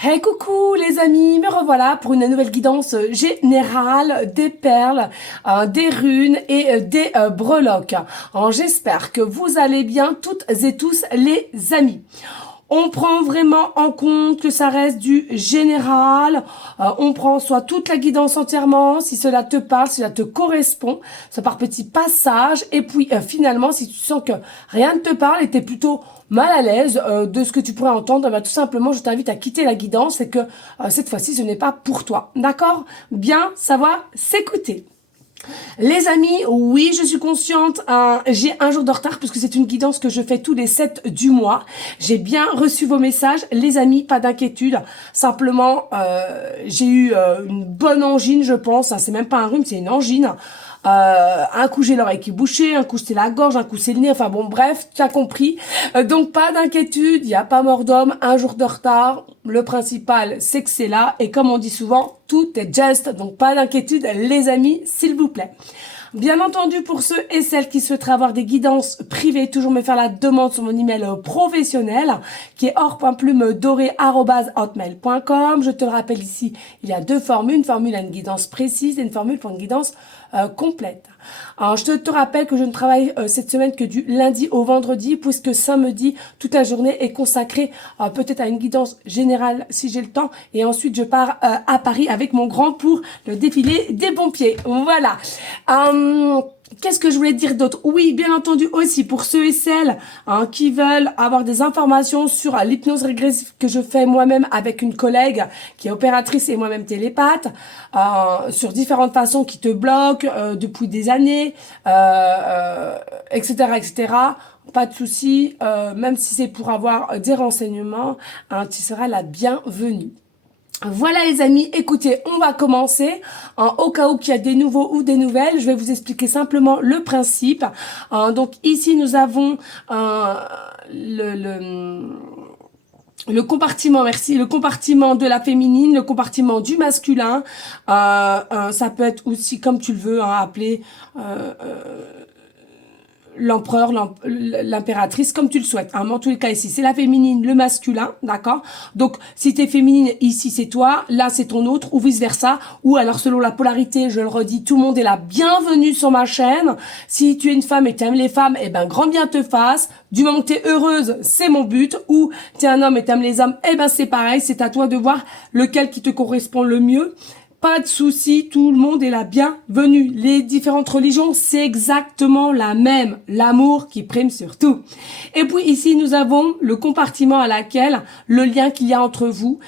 Hey coucou les amis, me revoilà pour une nouvelle guidance générale des perles, des runes et des breloques. J'espère que vous allez bien toutes et tous les amis. On prend vraiment en compte que ça reste du général. On prend soit toute la guidance entièrement, si cela te parle, si cela te correspond, soit par petits passages. Et puis finalement, si tu sens que rien ne te parle et tu es plutôt mal à l'aise de ce que tu pourrais entendre, tout simplement, je t'invite à quitter la guidance et que cette fois-ci, ce n'est pas pour toi. D'accord? Bien savoir s'écouter. Les amis, oui, je suis consciente, j'ai un jour de retard parce que c'est une guidance que je fais tous les 7 du mois. J'ai bien reçu vos messages, les amis, pas d'inquiétude. Simplement, j'ai eu une bonne angine, je pense. C'est même pas un rhume, c'est une angine. Un coup j'ai l'oreille qui est bouchée, un coup c'est la gorge, un coup c'est le nez, enfin bon bref, tu as compris. Donc pas d'inquiétude, il n'y a pas mort d'homme, un jour de retard, le principal c'est que c'est là, et comme on dit souvent, tout est just, donc pas d'inquiétude les amis, s'il vous plaît. Bien entendu, pour ceux et celles qui souhaiteraient avoir des guidances privées, toujours me faire la demande sur mon email professionnel, qui est or.plume-doré@hotmail.com. Je te le rappelle ici, il y a deux formules, une formule à une guidance précise et une formule pour une guidance complète. Alors, je te rappelle que je ne travaille cette semaine que du lundi au vendredi, puisque samedi, toute la journée est consacrée peut-être à une guidance générale si j'ai le temps. Et ensuite, je pars à Paris avec mon grand pour le défilé des pompiers. Voilà. Qu'est-ce que je voulais dire d'autre? Oui, bien entendu aussi, pour ceux et celles qui veulent avoir des informations sur l'hypnose régressive que je fais moi-même avec une collègue qui est opératrice et moi-même télépathe, sur différentes façons qui te bloquent depuis des années, etc., etc. Pas de souci, même si c'est pour avoir des renseignements, tu seras la bienvenue. Voilà les amis, écoutez, on va commencer. Au cas où il y a des nouveaux ou des nouvelles, je vais vous expliquer simplement le principe. Donc ici nous avons le compartiment, merci, le compartiment de la féminine, le compartiment du masculin. Ça peut être aussi, comme tu le veux, appeler l'empereur, l'impératrice, comme tu le souhaites. Mais en tous les cas, ici, c'est la féminine, le masculin, d'accord? Donc, si t'es féminine, ici, c'est toi, là, c'est ton autre, ou vice-versa. Ou alors, selon la polarité, je le redis, tout le monde est la bienvenue sur ma chaîne. Si tu es une femme et tu aimes les femmes, eh ben, grand bien te fasse. Du moment que t'es heureuse, c'est mon but. Ou t'es un homme et t'aimes les hommes, eh ben, c'est pareil. C'est à toi de voir lequel qui te correspond le mieux. Pas de souci, tout le monde est la bienvenue. Les différentes religions, c'est exactement la même. L'amour qui prime sur tout. Et puis ici, nous avons le compartiment à laquelle le lien qu'il y a entre vous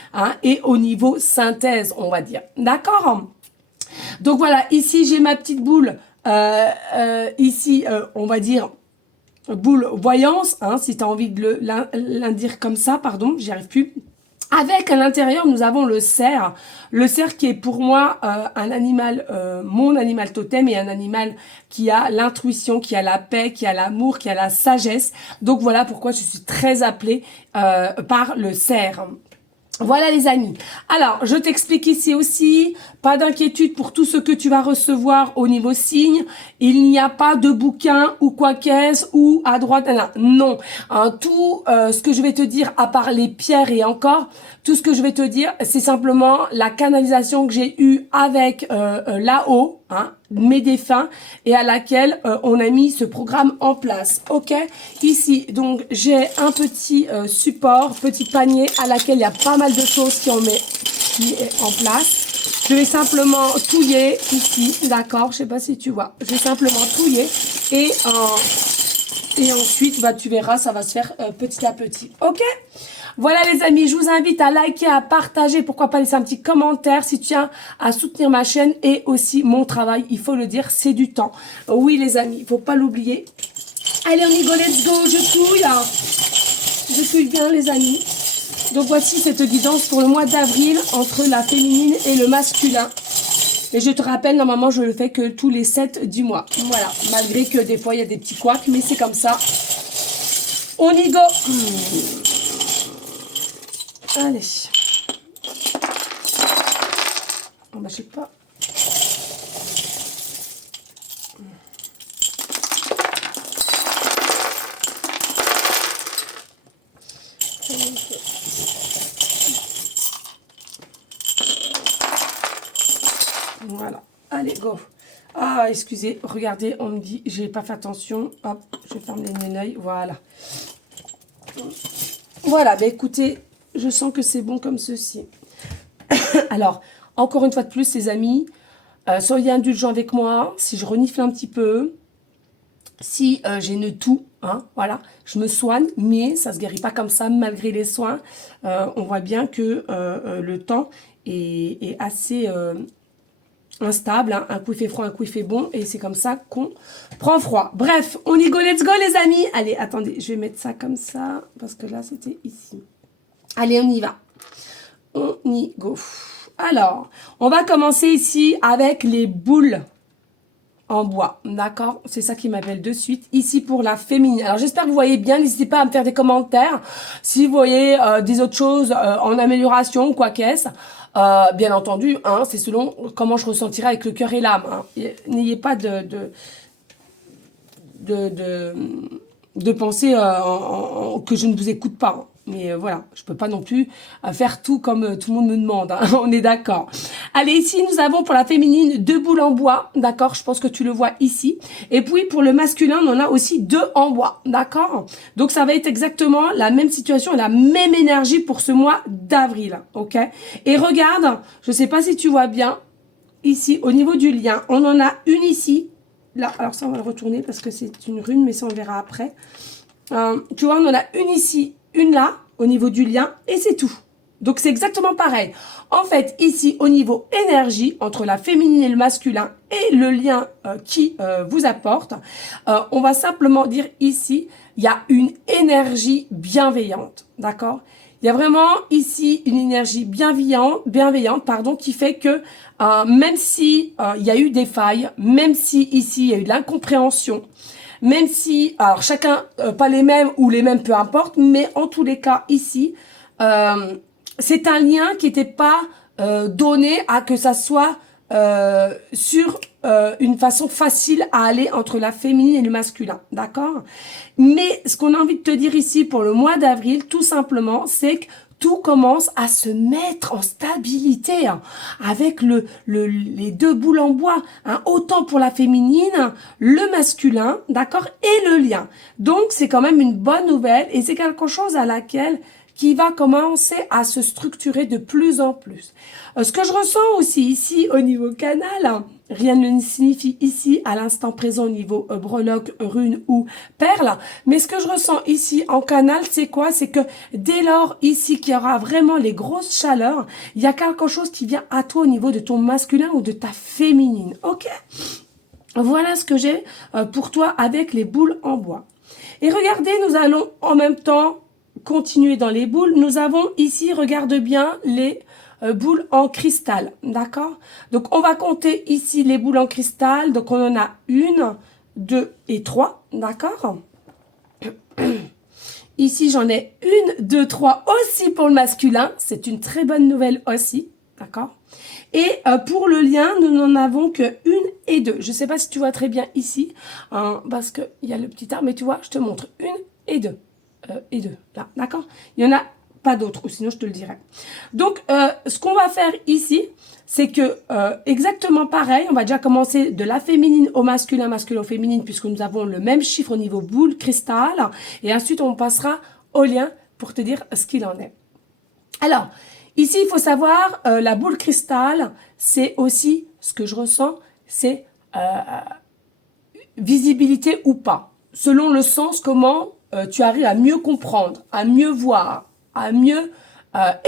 est au niveau synthèse, on va dire. D'accord? Donc voilà, ici, j'ai ma petite boule. Ici, on va dire boule voyance, si tu as envie de l'indiquer comme ça, pardon, j'y arrive plus. Avec à l'intérieur, nous avons le cerf. Le cerf qui est pour moi un animal, mon animal totem, et un animal qui a l'intuition, qui a la paix, qui a l'amour, qui a la sagesse. Donc voilà pourquoi je suis très appelée par le cerf. Voilà les amis. Alors, je t'explique ici aussi, pas d'inquiétude pour tout ce que tu vas recevoir au niveau signe. Il n'y a pas de bouquin ou quoi qu'est-ce ou à droite. Non. Tout ce que je vais te dire, à part les pierres et encore, tout ce que je vais te dire, c'est simplement la canalisation que j'ai eue avec là-haut, mes défunts, et à laquelle on a mis ce programme en place. Ok? Ici, donc, j'ai un petit support, petit panier à laquelle il y a pas mal de choses qui est en place. Je vais simplement touiller ici, d'accord? Je sais pas si tu vois. Je vais simplement touiller et ensuite, tu verras, ça va se faire petit à petit. Ok? Voilà les amis, je vous invite à liker, à partager, pourquoi pas laisser un petit commentaire si tu tiens à soutenir ma chaîne et aussi mon travail, il faut le dire, c'est du temps. Oui les amis, il faut pas l'oublier. Allez on y go, let's go, je touille. Je touille bien les amis. Donc voici cette guidance pour le mois d'avril entre la féminine et le masculin. Et je te rappelle, normalement je le fais que tous les 7 du mois. Voilà, malgré que des fois il y a des petits couacs, mais c'est comme ça. On y go. Allez. Je sais pas. Voilà. Allez, go. Ah, excusez, regardez, on me dit, j'ai pas fait attention. Hop, je ferme les œils. Voilà. Voilà, bah écoutez, je sens que c'est bon comme ceci. Alors, encore une fois de plus, les amis, soyez indulgents avec moi. Si je renifle un petit peu, si j'ai une toux, hein, voilà, je me soigne, mais ça ne se guérit pas comme ça, malgré les soins. On voit bien que le temps est assez instable, hein. Un coup il fait froid, un coup il fait bon, et c'est comme ça qu'on prend froid. Bref, on y go, let's go les amis. Allez, attendez, je vais mettre ça comme ça, parce que là c'était ici. Allez, on y va. On y go. Alors, on va commencer ici avec les boules en bois, d'accord? C'est ça qui m'appelle de suite. Ici pour la féminine. Alors j'espère que vous voyez bien. N'hésitez pas à me faire des commentaires si vous voyez des autres choses en amélioration ou quoi qu'est-ce. Bien entendu, hein, c'est selon comment je ressentirai avec le cœur et l'âme. Hein. N'ayez pas de penser que je ne vous écoute pas. Mais voilà, je peux pas non plus faire tout comme tout le monde me demande. Hein. On est d'accord. Allez, ici, nous avons pour la féminine 2 boules en bois. D'accord, je pense que tu le vois ici. Et puis, pour le masculin, on en a aussi 2 en bois. D'accord. Donc, ça va être exactement la même situation et la même énergie pour ce mois d'avril. Ok. Et regarde, je sais pas si tu vois bien, ici, au niveau du lien, on en a une ici. Là, alors ça, on va le retourner parce que c'est une rune, mais ça, on verra après. Tu vois, on en a une ici, une là, au niveau du lien, et c'est tout. Donc, c'est exactement pareil. En fait, ici, au niveau énergie, entre la féminine et le masculin, et le lien qui vous apporte, on va simplement dire ici, il y a une énergie bienveillante, d'accord? Il y a vraiment ici une énergie bienveillante, pardon, qui fait que même si il y a eu des failles, même si ici, il y a eu de l'incompréhension, même si, alors chacun, pas les mêmes ou les mêmes, peu importe, mais en tous les cas, ici, c'est un lien qui n'était pas donné à que ça soit sur une façon facile à aller entre la féminine et le masculin, d'accord? Mais ce qu'on a envie de te dire ici pour le mois d'avril, tout simplement, c'est que tout commence à se mettre en stabilité hein, avec les 2 boules en bois, hein, autant pour la féminine, le masculin, d'accord, et le lien. Donc, c'est quand même une bonne nouvelle et c'est quelque chose à laquelle qui va commencer à se structurer de plus en plus. Ce que je ressens aussi ici au niveau canal, hein, rien ne signifie ici à l'instant présent au niveau breloque, rune ou perle, mais ce que je ressens ici en canal, c'est quoi? C'est que dès lors ici qu'il y aura vraiment les grosses chaleurs, il y a quelque chose qui vient à toi au niveau de ton masculin ou de ta féminine, ok? Voilà ce que j'ai pour toi avec les boules en bois. Et regardez, nous allons en même temps continuer dans les boules. Nous avons ici, regarde bien, les boules en cristal, d'accord? Donc, on va compter ici les boules en cristal. Donc, on en a 1, 2 et 3, d'accord? Ici, j'en ai 1, 2, 3 aussi pour le masculin. C'est une très bonne nouvelle aussi, d'accord? Et pour le lien, nous n'en avons que 1 et 2. Je ne sais pas si tu vois très bien ici, hein, parce qu'il y a le petit arbre, mais tu vois, je te montre 1 et 2. Et 2, là, d'accord? Il n'y en a pas d'autres, ou sinon je te le dirai. Donc, ce qu'on va faire ici, c'est que exactement pareil, on va déjà commencer de la féminine au masculin, masculin au féminine, puisque nous avons le même chiffre au niveau boule, cristal, et ensuite on passera au lien pour te dire ce qu'il en est. Alors, ici, il faut savoir, la boule cristal, c'est aussi, ce que je ressens, c'est visibilité ou pas. Selon le sens, comment tu arrives à mieux comprendre, à mieux voir, à mieux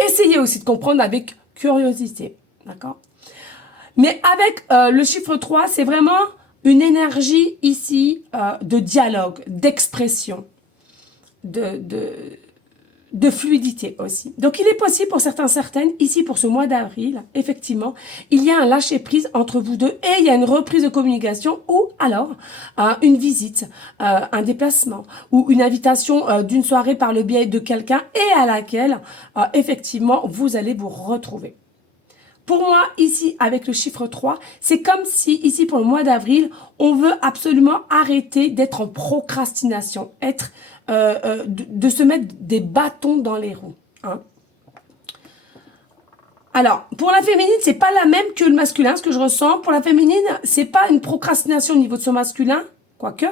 essayer aussi de comprendre avec curiosité. D'accord? Mais avec le chiffre 3, c'est vraiment une énergie ici de dialogue, d'expression, de fluidité aussi. Donc, il est possible pour certaines, ici pour ce mois d'avril, effectivement, il y a un lâcher-prise entre vous deux et il y a une reprise de communication ou alors une visite, un déplacement ou une invitation d'une soirée par le biais de quelqu'un et à laquelle, effectivement, vous allez vous retrouver. Pour moi, ici, avec le chiffre 3, c'est comme si, ici, pour le mois d'avril, on veut absolument arrêter d'être en procrastination, de se mettre des bâtons dans les roues. Hein. Alors, pour la féminine, c'est pas la même que le masculin, ce que je ressens. Pour la féminine, c'est pas une procrastination au niveau de son masculin, quoique,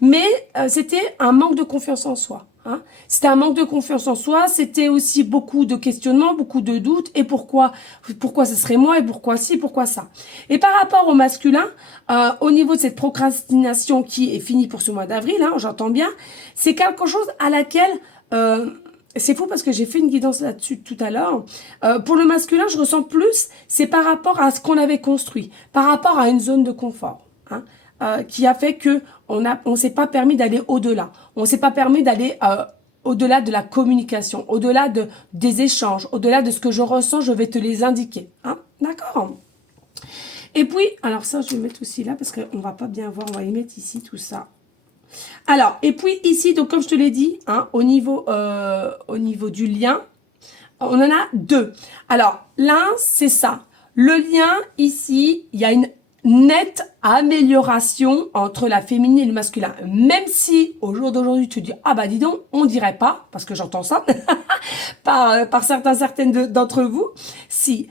mais c'était un manque de confiance en soi. Hein. C'était un manque de confiance en soi, c'était aussi beaucoup de questionnements, beaucoup de doutes, et pourquoi ce serait moi, et pourquoi ci, pourquoi ça. Et par rapport au masculin, au niveau de cette procrastination qui est finie pour ce mois d'avril, hein, j'entends bien, c'est quelque chose à laquelle... c'est fou parce que j'ai fait une guidance là-dessus tout à l'heure. Pour le masculin, je ressens plus, c'est par rapport à ce qu'on avait construit, par rapport à une zone de confort, hein, qui a fait que on s'est pas permis d'aller au-delà. On s'est pas permis d'aller au-delà de la communication, au-delà des échanges, au-delà de ce que je ressens, je vais te les indiquer. Hein, d'accord? Et puis, alors ça, je vais mettre aussi là parce qu'on va pas bien voir, on va y mettre ici tout ça. Alors, et puis ici, donc comme je te l'ai dit, hein, au niveau du lien, on en a deux. Alors, l'un, c'est ça. Le lien, ici, il y a une nette amélioration entre la féminine et le masculin. Même si, au jour d'aujourd'hui, tu dis, ah bah dis donc, on dirait pas, parce que j'entends ça, par certaines d'entre vous. Si,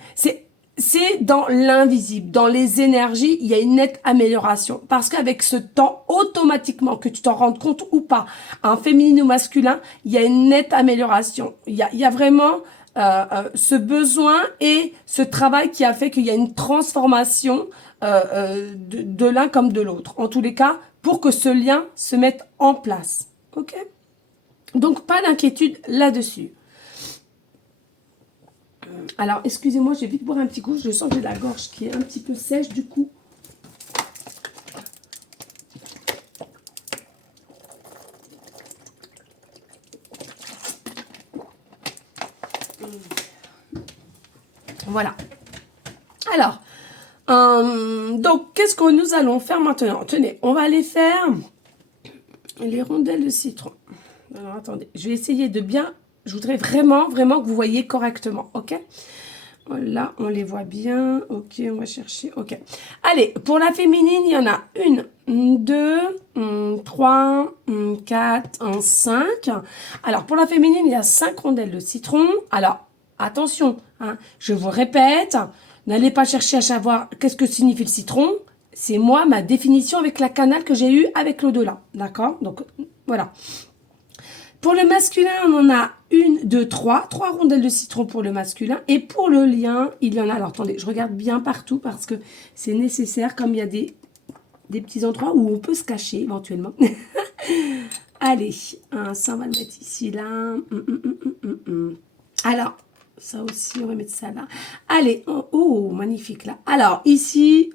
c'est dans l'invisible, dans les énergies, il y a une nette amélioration. Parce qu'avec ce temps, automatiquement, que tu t'en rendes compte ou pas, un féminin ou masculin, il y a une nette amélioration. Il y a vraiment ce besoin et ce travail qui a fait qu'il y a une transformation de l'un comme de l'autre. En tous les cas, pour que ce lien se mette en place. Ok? Donc, pas d'inquiétude là-dessus. Alors, excusez-moi, je vais vite boire un petit coup. Je sens que j'ai la gorge qui est un petit peu sèche, du coup. Voilà. Alors, donc, qu'est-ce que nous allons faire maintenant? Tenez, on va aller faire les rondelles de citron. Alors, attendez, je vais essayer de bien... Je voudrais vraiment, vraiment que vous voyez correctement, ok? Là, on les voit bien. Ok, on va chercher. Ok. Allez, pour la féminine, il y en a 1, 2, 3, 4, 5. Alors, pour la féminine, il y a 5 rondelles de citron. Alors, attention, hein, je vous répète, n'allez pas chercher à savoir qu'est-ce que signifie le citron. C'est moi, ma définition avec la canal que j'ai eue avec l'au-delà. D'accord? Donc, voilà. Pour le masculin, on en a 1, 2, 3. 3 rondelles de citron pour le masculin. Et pour le lien, il y en a... Alors, attendez, je regarde bien partout parce que c'est nécessaire, comme il y a des petits endroits où on peut se cacher éventuellement. Allez, ça, on va le mettre ici, là. Alors, ça aussi, on va mettre ça là. Allez, oh, magnifique, là. Alors, ici...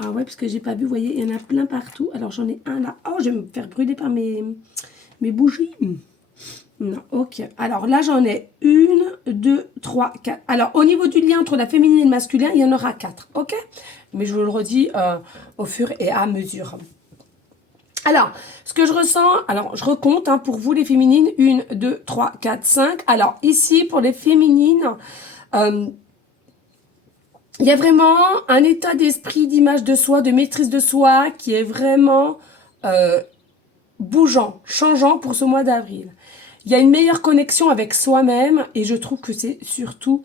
Ah ouais, parce que j'ai pas vu, vous voyez, il y en a plein partout. Alors, j'en ai un là. Oh, je vais me faire brûler par mes bougies. Non, ok. Alors là, j'en ai 1, 2, 3, 4. Alors, au niveau du lien entre la féminine et le masculin, il y en aura 4, ok? Mais je vous le redis au fur et à mesure. Alors, ce que je ressens, alors je recompte hein, pour vous les féminines, 1, 2, 3, 4, 5. Alors, ici, pour les féminines, il y a vraiment un état d'esprit, d'image de soi, de maîtrise de soi qui est vraiment bougeant, changeant pour ce mois d'avril. Il y a une meilleure connexion avec soi-même et je trouve que c'est surtout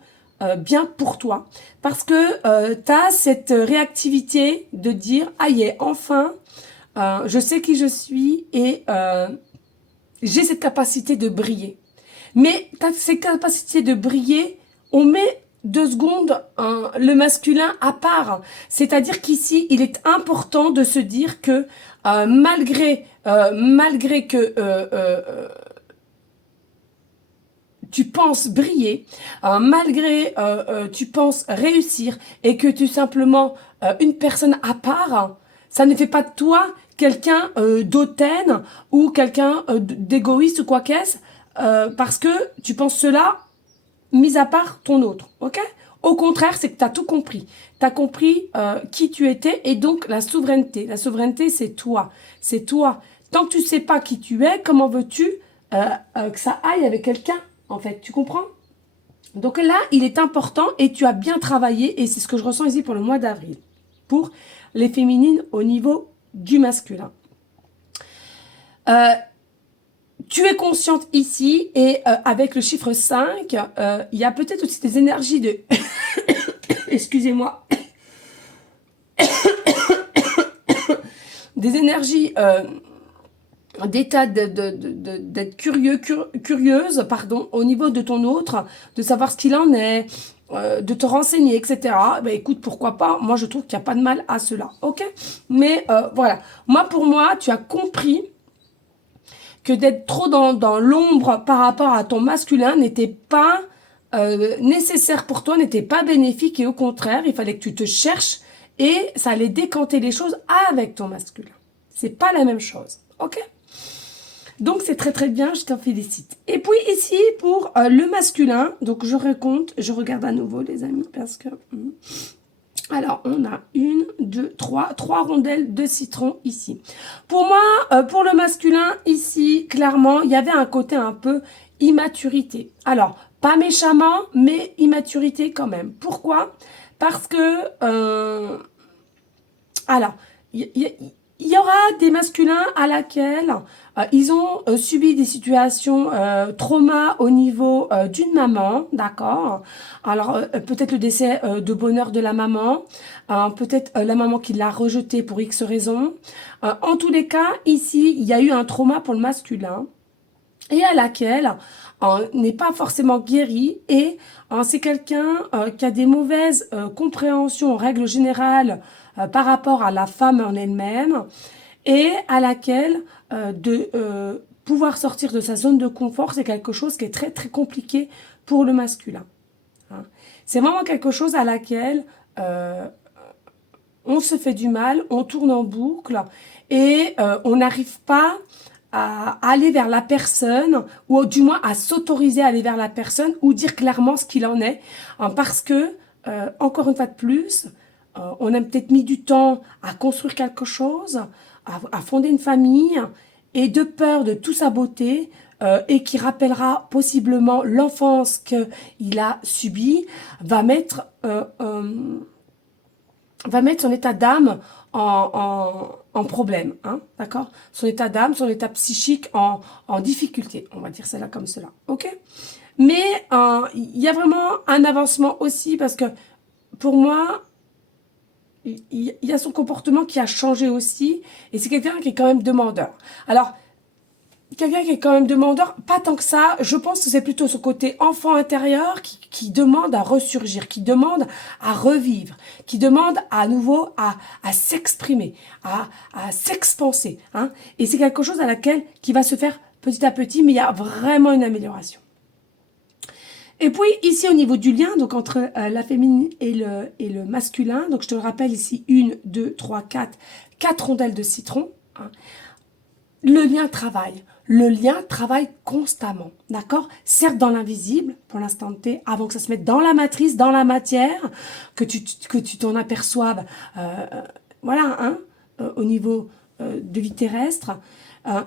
bien pour toi. Parce que tu as cette réactivité de dire « Ah, y est, enfin, je sais qui je suis et j'ai cette capacité de briller. » Mais tu as cette capacité de briller, on met 2 secondes le masculin à part. C'est-à-dire qu'ici, il est important de se dire que malgré que... tu penses briller, malgré tu penses réussir et que tu es simplement une personne à part, ça ne fait pas de toi quelqu'un d'hautaine ou quelqu'un d'égoïste ou quoi qu'est-ce, parce que tu penses cela, mis à part ton autre, ok? Au contraire, c'est que tu as tout compris. Tu as compris qui tu étais et donc la souveraineté. La souveraineté, c'est toi. C'est toi. Tant que tu sais pas qui tu es, comment veux-tu que ça aille avec quelqu'un? En fait, tu comprends? Donc là, il est important et tu as bien travaillé et c'est ce que je ressens ici pour le mois d'avril. Pour les féminines au niveau du masculin. tu es consciente ici et avec le chiffre 5, il y a peut-être aussi des énergies de... Excusez-moi. Des énergies d'état d'être curieuse, pardon, au niveau de ton autre, de savoir ce qu'il en est, de te renseigner, etc. Ben, écoute, pourquoi pas? Moi, je trouve qu'il n'y a pas de mal à cela, ok? Mais voilà. Moi, pour moi, tu as compris que d'être trop dans l'ombre par rapport à ton masculin n'était pas nécessaire pour toi, n'était pas bénéfique et au contraire, il fallait que tu te cherches et ça allait décanter les choses avec ton masculin. C'est pas la même chose, ok? Donc c'est très très bien, je t'en félicite. Et puis ici pour le masculin, donc je recompte, je regarde à nouveau les amis parce que... Alors, on a une, deux, trois rondelles de citron ici. Pour moi, pour le masculin, ici, clairement, il y avait un côté un peu immaturité. Alors, pas méchamment, mais immaturité quand même. Pourquoi? Parce que, alors, il y aura des masculins à laquelle ils ont subi des situations trauma au niveau d'une maman, d'accord. Alors peut-être le décès de bonheur de la maman, peut-être la maman qui l'a rejeté pour X raisons. En tous les cas, ici, il y a eu un trauma pour le masculin et à laquelle n'est pas forcément guéri et c'est quelqu'un qui a des mauvaises compréhensions en règle générale par rapport à la femme en elle-même et à laquelle de pouvoir sortir de sa zone de confort, c'est quelque chose qui est très très compliqué pour le masculin. Hein. C'est vraiment quelque chose à laquelle on se fait du mal, on tourne en boucle et on n'arrive pas à aller vers la personne ou du moins à s'autoriser à aller vers la personne ou dire clairement ce qu'il en est parce que encore une fois de plus on a peut-être mis du temps à construire quelque chose, à fonder une famille et de peur de tout saboter et qui rappellera possiblement l'enfance qu'il a subie va mettre son état d'âme en problème, hein, d'accord? Son état d'âme, son état psychique en difficulté, on va dire cela comme cela, ok? Mais il y a vraiment un avancement aussi parce que pour moi, il y a son comportement qui a changé aussi et c'est quelqu'un qui est quand même demandeur. Alors, quelqu'un qui est quand même demandeur, pas tant que ça, je pense que c'est plutôt ce côté enfant intérieur qui demande à ressurgir, qui demande à revivre, qui demande à nouveau à s'exprimer, à s'expanser. Hein. Et c'est quelque chose à laquelle qui va se faire petit à petit, mais il y a vraiment une amélioration. Et puis ici au niveau du lien, donc entre la féminine et le masculin, donc je te le rappelle ici, 1, 2, 3, 4 rondelles de citron. Hein. Le lien travaille. Le lien travaille constamment, d'accord? Certes dans l'invisible, pour l'instant T, avant que ça se mette dans la matrice, dans la matière, que tu t'en aperçoives, voilà, hein, au niveau de vie terrestre,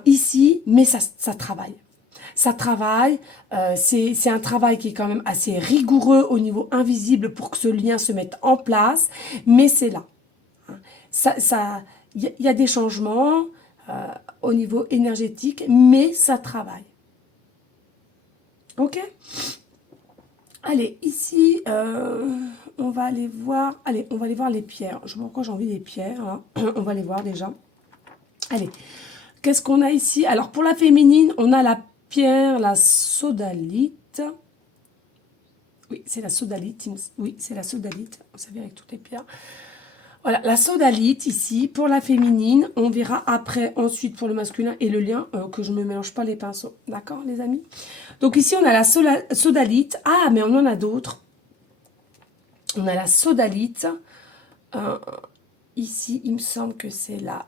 ici, mais ça travaille. Ça travaille, c'est un travail qui est quand même assez rigoureux au niveau invisible pour que ce lien se mette en place, mais c'est là. Hein. Y a des changements, au niveau énergétique, mais ça travaille. Ok? Allez, ici, on va aller voir... Allez, on va aller voir les pierres. Je sais pas pourquoi j'ai envie des pierres. Hein. On va les voir déjà. Allez, qu'est-ce qu'on a ici? Alors, pour la féminine, on a la pierre, la sodalite. Oui, c'est la sodalite. Oui, c'est la sodalite. Vous savez, avec toutes les pierres. Voilà, la sodalite ici, pour la féminine, on verra après, ensuite pour le masculin et le lien, que je ne me mélange pas les pinceaux. D'accord, les amis? Donc ici, on a la sodalite. Ah, mais on en a d'autres. On a la sodalite. Ici, il me semble que c'est la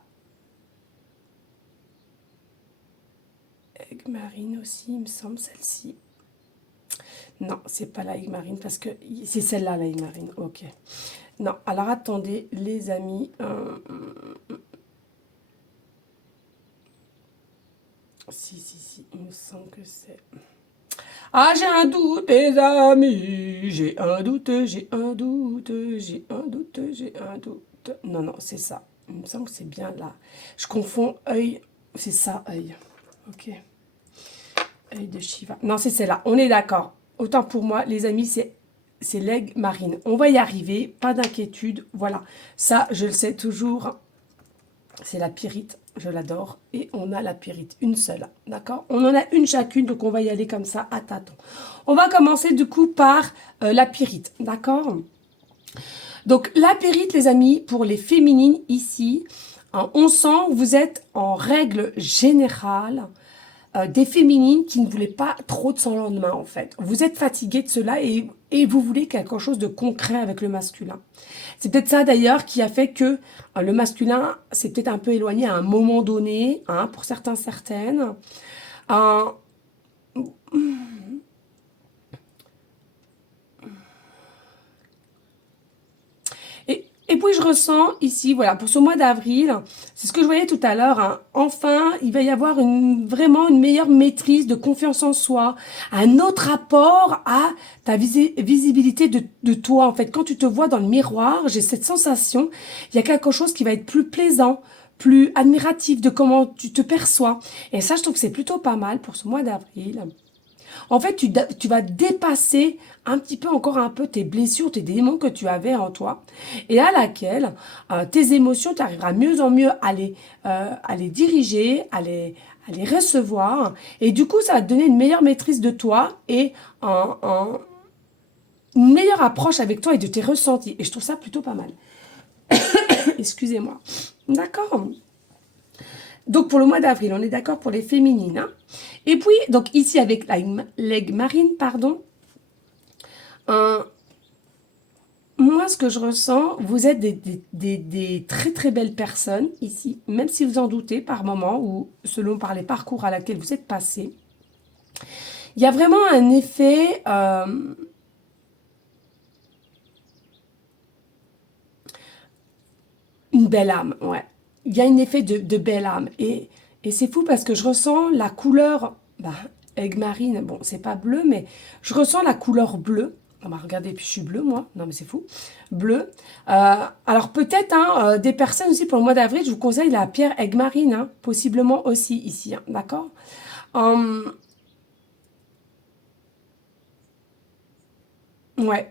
aigue marine aussi, il me semble, celle-ci. Non, c'est pas la aigue marine, parce que c'est celle-là, la aigue marine. Ok. Non, alors attendez, les amis. Si, il me semble que c'est... Ah, j'ai un doute, les amis. J'ai un doute, j'ai un doute, j'ai un doute, j'ai un doute. Non, c'est ça. Il me semble que c'est bien là. Je confonds œil. C'est ça, œil. Ok. œil de Shiva. Non, c'est celle-là. On est d'accord. Autant pour moi, les amis, c'est l'aigle marine. On va y arriver. Pas d'inquiétude. Voilà. Ça, je le sais toujours. C'est la pyrite. Je l'adore. Et on a la pyrite. Une seule. D'accord? On en a une chacune. Donc, on va y aller comme ça à tâtons. On va commencer du coup par la pyrite. D'accord? Donc, la pyrite, les amis, pour les féminines ici, on sent que vous êtes en règle générale des féminines qui ne voulaient pas trop de son lendemain, en fait. Vous êtes fatigué de cela et vous voulez quelque chose de concret avec le masculin. C'est peut-être ça, d'ailleurs, qui a fait que le masculin s'est peut-être un peu éloigné à un moment donné, hein, pour certains, certaines. Euh, Et puis je ressens ici, voilà, pour ce mois d'avril, c'est ce que je voyais tout à l'heure, hein, enfin, il va y avoir vraiment une meilleure maîtrise de confiance en soi, un autre rapport à ta visibilité de toi, en fait. Quand tu te vois dans le miroir, j'ai cette sensation, il y a quelque chose qui va être plus plaisant, plus admiratif de comment tu te perçois. Et ça, je trouve que c'est plutôt pas mal pour ce mois d'avril. En fait, tu vas dépasser un petit peu encore un peu tes blessures, tes démons que tu avais en toi, et à laquelle tes émotions, tu arriveras mieux en mieux à les diriger, à les recevoir, et du coup, ça va te donner une meilleure maîtrise de toi et une meilleure approche avec toi et de tes ressentis. Et je trouve ça plutôt pas mal. Excusez-moi. D'accord. Donc pour le mois d'avril, on est d'accord pour les féminines. Hein. Et puis, donc ici avec l'aigle marine, pardon, moi ce que je ressens, vous êtes des très très belles personnes ici, même si vous en doutez par moment ou selon par les parcours à laquelle vous êtes passé. Il y a vraiment un effet... une belle âme, ouais. Il y a un effet de belle âme. Et c'est fou parce que je ressens la couleur, bah, aigle marine, bon, c'est pas bleu, mais je ressens la couleur bleue. On va regarder, puis je suis bleue, moi. Non, mais c'est fou. Bleu. Alors, peut-être, hein, des personnes aussi, pour le mois d'avril, je vous conseille la pierre aigle marine, hein, possiblement aussi ici, hein, d'accord. Ouais.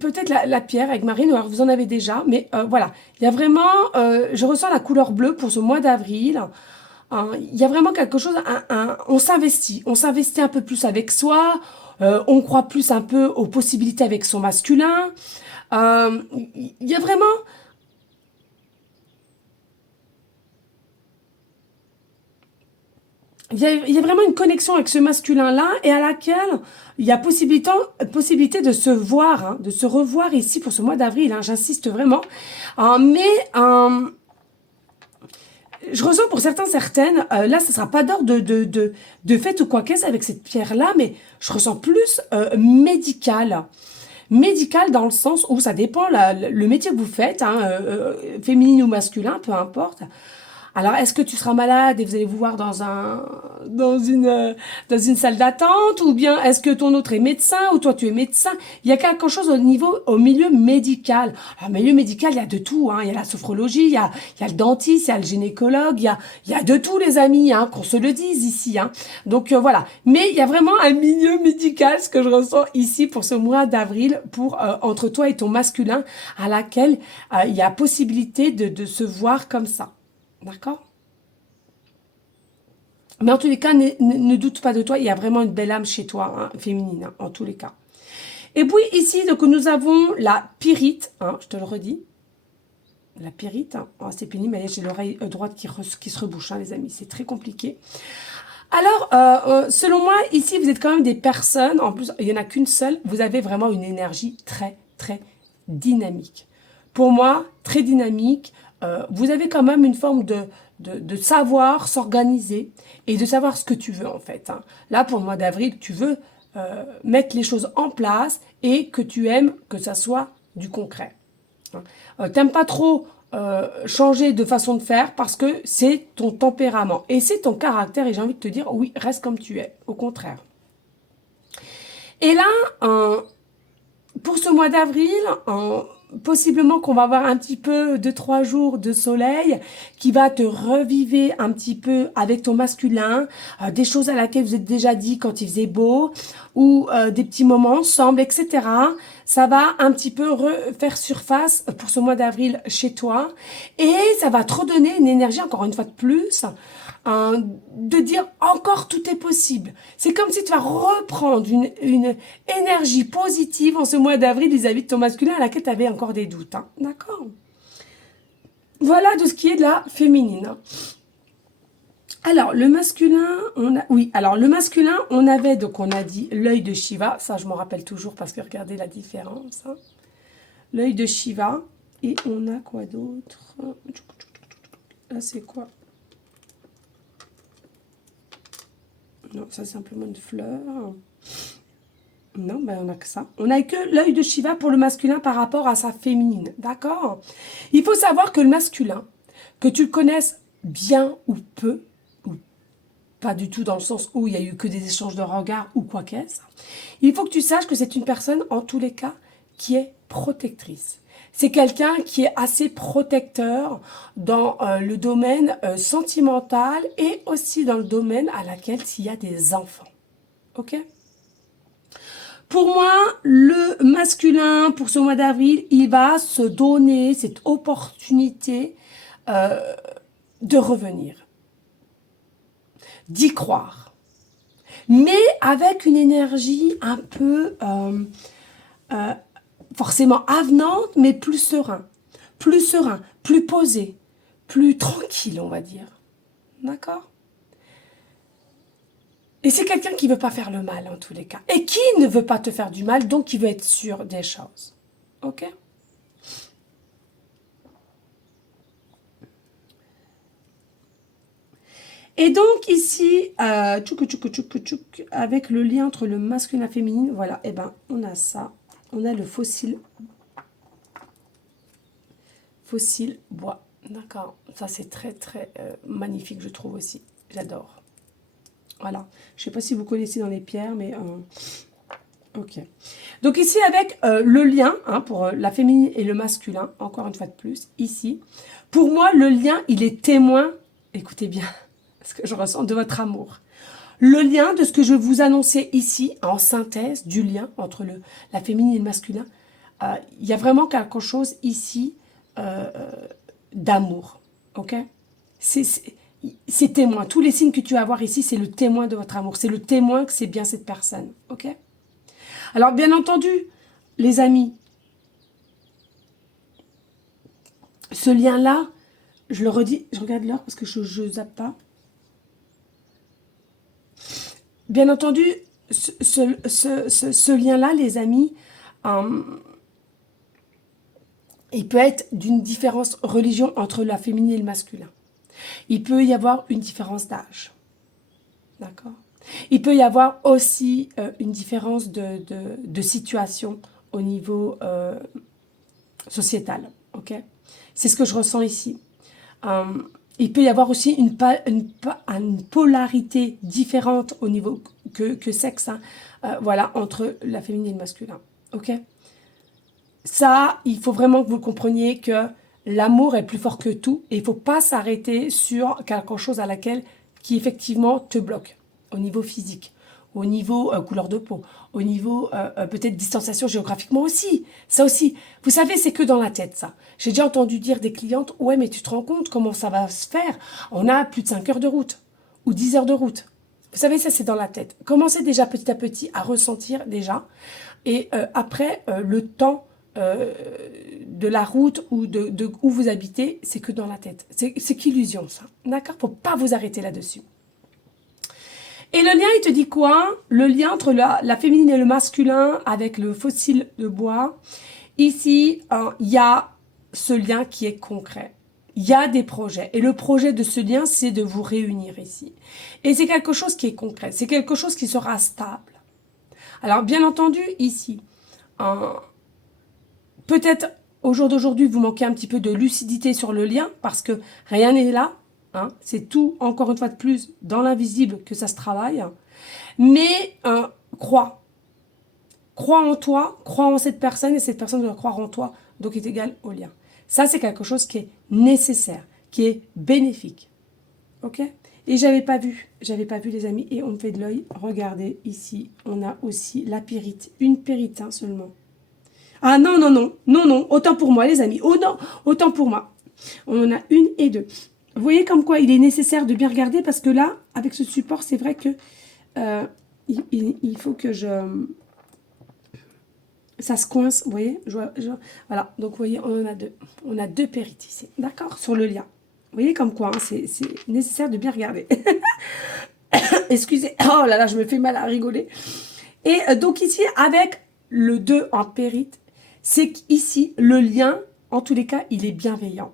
Peut-être la pierre avec marine, alors vous en avez déjà, mais voilà. Il y a vraiment, je ressens la couleur bleue pour ce mois d'avril. Il y a vraiment quelque chose, on s'investit un peu plus avec soi, on croit plus un peu aux possibilités avec son masculin. Il y a vraiment, il y a vraiment une connexion avec ce masculin-là et à laquelle il y a possibilité de se voir, hein, de se revoir ici pour ce mois d'avril. Hein, j'insiste vraiment. Mais je ressens pour certains, certaines, là, ce sera pas d'ordre de fait ou quoi qu'est-ce avec cette pierre-là, mais je ressens plus médical. Médical dans le sens où ça dépend le métier que vous faites, hein, féminin ou masculin, peu importe. Alors, est-ce que tu seras malade et vous allez vous voir dans une salle d'attente, ou bien est-ce que ton autre est médecin ou toi tu es médecin? Il y a quelque chose au milieu médical. Alors, au milieu médical, il y a de tout, hein. Il y a la sophrologie, il y a le dentiste, il y a le gynécologue, il y a de tout, les amis, hein, qu'on se le dise ici, hein. Donc, voilà. Mais il y a vraiment un milieu médical, ce que je ressens ici pour ce mois d'avril, pour, entre toi et ton masculin, à laquelle, il y a possibilité de se voir comme ça. D'accord? Mais en tous les cas, ne doute pas de toi, il y a vraiment une belle âme chez toi, hein, féminine, hein, en tous les cas. Et puis ici, donc, nous avons la pyrite, hein, je te le redis. La pyrite, hein. Oh, c'est pénible, mais j'ai l'oreille droite qui se rebouche, hein, les amis, c'est très compliqué. Alors, selon moi, ici, vous êtes quand même des personnes, en plus, il n'y en a qu'une seule, vous avez vraiment une énergie très, très dynamique. Pour moi, très dynamique, vous avez quand même une forme de savoir s'organiser et de savoir ce que tu veux, en fait. Hein. Là, pour le mois d'avril, tu veux mettre les choses en place et que tu aimes que ça soit du concret. T'aimes pas trop changer de façon de faire parce que c'est ton tempérament et c'est ton caractère et j'ai envie de te dire oui, reste comme tu es, au contraire. Et là, pour ce mois d'avril, possiblement qu'on va avoir un petit peu 2-3 jours de soleil qui va te reviver un petit peu avec ton masculin, des choses à laquelle vous êtes déjà dit quand il faisait beau, ou des petits moments ensemble, etc. Ça va un petit peu refaire surface pour ce mois d'avril chez toi, et ça va te redonner une énergie, encore une fois de plus, de dire encore tout est possible. C'est comme si tu vas reprendre une énergie positive en ce mois d'avril vis-à-vis de ton masculin à laquelle tu avais encore des doutes. Hein. D'accord? Voilà de ce qui est de la féminine. Alors, le masculin, le masculin, on avait, donc on a dit l'œil de Shiva, ça je m'en rappelle toujours parce que regardez la différence. Hein. L'œil de Shiva, et on a quoi d'autre? Là, c'est quoi? Non, ça c'est simplement une fleur. Non, ben on n'a que ça. On n'a que l'œil de Shiva pour le masculin par rapport à sa féminine. D'accord? Il faut savoir que le masculin, que tu le connaisses bien ou peu, ou pas du tout dans le sens où il n'y a eu que des échanges de regards ou quoi qu'est-ce, il faut que tu saches que c'est une personne, en tous les cas, qui est protectrice. C'est quelqu'un qui est assez protecteur dans le domaine sentimental et aussi dans le domaine à laquelle s'il y a des enfants. Ok? Pour moi, le masculin, pour ce mois d'avril, il va se donner cette opportunité de revenir, d'y croire, mais avec une énergie un peu forcément avenante, mais plus serein, plus posé, plus tranquille, on va dire. D'accord? Et c'est quelqu'un qui ne veut pas faire le mal, en tous les cas. Et qui ne veut pas te faire du mal, donc qui veut être sûr des choses. Ok? Et donc ici, avec le lien entre le masculin et la féminine, voilà, et ben on a ça. On a le fossile bois. D'accord? Ça c'est très très magnifique, je trouve aussi. J'adore. Voilà. Je ne sais pas si vous connaissez dans les pierres, mais... ok. Donc ici, avec le lien, hein, pour la féminine et le masculin, encore une fois de plus, ici, pour moi, le lien, il est témoin, écoutez bien, ce que je ressens de votre amour. Le lien de ce que je vais vous annoncer ici, en synthèse, du lien entre la féminine et le masculin, il y a vraiment quelque chose ici d'amour, ok? C'est témoin. Tous les signes que tu vas avoir ici, c'est le témoin de votre amour. C'est le témoin que c'est bien cette personne. Ok? Alors, bien entendu, les amis, ce lien-là, je le redis, je regarde l'heure parce que je zappe pas. Bien entendu, ce lien-là, les amis, il peut être d'une différence religion entre la féminine et le masculin. Il peut y avoir une différence d'âge. D'accord? Il peut y avoir aussi une différence de situation au niveau sociétal. Okay? C'est ce que je ressens ici. Il peut y avoir aussi une polarité différente au niveau que sexe, hein, voilà, entre la féminine et le masculin. Okay? Ça, il faut vraiment que vous compreniez que l'amour est plus fort que tout et il ne faut pas s'arrêter sur quelque chose qui effectivement te bloque au niveau physique, au niveau couleur de peau, au niveau peut-être distanciation géographiquement aussi. Ça aussi, vous savez, c'est que dans la tête ça. J'ai déjà entendu dire des clientes, ouais mais tu te rends compte comment ça va se faire? On a plus de 5 heures de route ou 10 heures de route. Vous savez, ça c'est dans la tête. Commencez déjà petit à petit à ressentir déjà et après le temps de la route ou de où vous habitez, c'est que dans la tête. C'est qu'illusion, ça. D'accord? Faut pas vous arrêter là-dessus. Et le lien, il te dit quoi? Le lien entre la féminine et le masculin avec le fossile de bois. Ici, il y a ce lien qui est concret. Il y a des projets. Et le projet de ce lien, c'est de vous réunir ici. Et c'est quelque chose qui est concret. C'est quelque chose qui sera stable. Alors, bien entendu, ici, peut-être au jour d'aujourd'hui, vous manquez un petit peu de lucidité sur le lien parce que rien n'est là. Hein, c'est tout, encore une fois de plus, dans l'invisible que ça se travaille. Mais crois. Crois en toi, crois en cette personne et cette personne doit croire en toi donc est égal au lien. Ça, c'est quelque chose qui est nécessaire, qui est bénéfique. Ok? Et j'avais pas vu les amis, et on me fait de l'œil. Regardez, ici, on a aussi la pyrite, une pyrite hein, seulement. Ah non, non, non, non, non, autant pour moi les amis, oh non, autant pour moi. On en a une et deux. Vous voyez comme quoi il est nécessaire de bien regarder, parce que là, avec ce support, c'est vrai que il faut que ça se coince, vous voyez, voilà, donc vous voyez, on en a deux. On a deux pérites ici, d'accord, sur le lien. Vous voyez comme quoi, hein, c'est nécessaire de bien regarder. Excusez, oh là là, je me fais mal à rigoler. Et donc ici, avec le 2 en périte, c'est qu'ici, le lien, en tous les cas, il est bienveillant.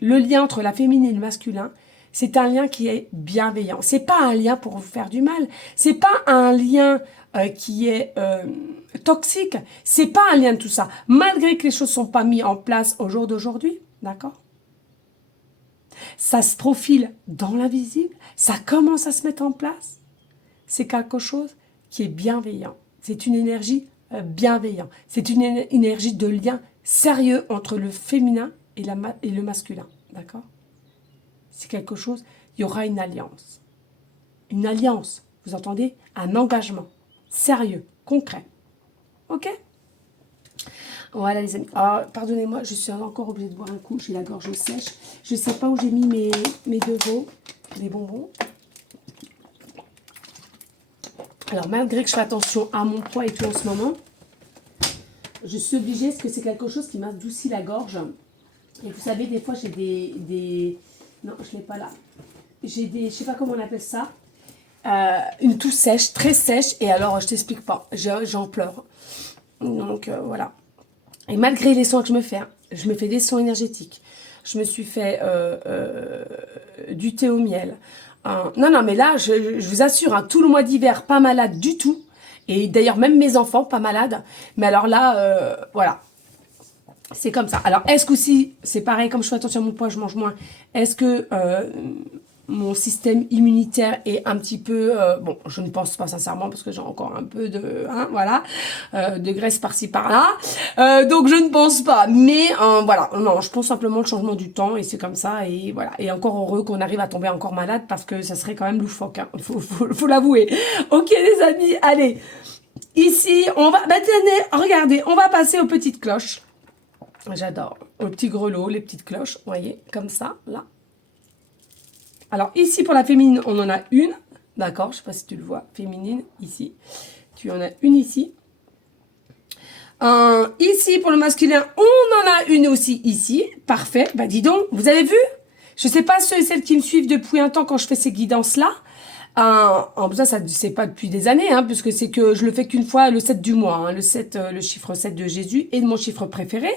Le lien entre la féminine et le masculin, c'est un lien qui est bienveillant. C'est pas un lien pour vous faire du mal. C'est pas un lien qui est toxique. C'est pas un lien de tout ça. Malgré que les choses sont pas mises en place au jour d'aujourd'hui, d'accord? Ça se profile dans l'invisible. Ça commence à se mettre en place. C'est quelque chose qui est bienveillant. C'est une énergie bienveillante. C'est une énergie de lien sérieux entre le féminin et le masculin. D'accord? C'est quelque chose, il y aura une alliance. Une alliance, vous entendez? Un engagement sérieux, concret. Ok? Voilà les amis. Ah, pardonnez-moi, je suis encore obligée de boire un coup. J'ai la gorge sèche. Je ne sais pas où j'ai mis mes deux veaux, les bonbons. Alors, malgré que je fais attention à mon poids et tout en ce moment, je suis obligée parce que c'est quelque chose qui m'adoucit la gorge. Et vous savez, des fois, j'ai des... Non, je ne l'ai pas là. J'ai des... Je ne sais pas comment on appelle ça. Une toux sèche, très sèche. Et alors, je t'explique pas. J'en pleure. Donc, voilà. Et malgré les soins que je me fais des soins énergétiques. Je me suis fait du thé au miel. Non, non, mais là, je vous assure, hein, tout le mois d'hiver, pas malade du tout. Et d'ailleurs, même mes enfants, pas malades. Mais alors là, voilà. C'est comme ça. Alors, est-ce que si, c'est pareil, comme je fais attention à mon poids, je mange moins. Est-ce que mon système immunitaire est un petit peu... bon, je ne pense pas sincèrement parce que j'ai encore un peu de... Hein, voilà, de graisse par-ci, par-là. Donc, je ne pense pas. Mais, voilà, non, je pense simplement le changement du temps et c'est comme ça. Et voilà. Et encore heureux qu'on arrive à tomber encore malade parce que ça serait quand même loufoque. Hein. Faut l'avouer. Ok, les amis, allez. Ici, on va... Bah, tenez, regardez, on va passer aux petites cloches. J'adore. Aux petits grelots, les petites cloches, vous voyez, comme ça, là. Alors, ici, pour la féminine, on en a une. D'accord, je ne sais pas si tu le vois. Féminine, ici. Tu en as une ici. Ici, pour le masculin, on en a une aussi ici. Parfait. Bah, dis donc, vous avez vu? Je ne sais pas ceux et celles qui me suivent depuis un temps quand je fais ces guidances-là. En ça, c'est pas depuis des années, hein, puisque c'est que je le fais qu'une fois le 7 du mois. Hein, le chiffre 7 de Jésus est mon chiffre préféré.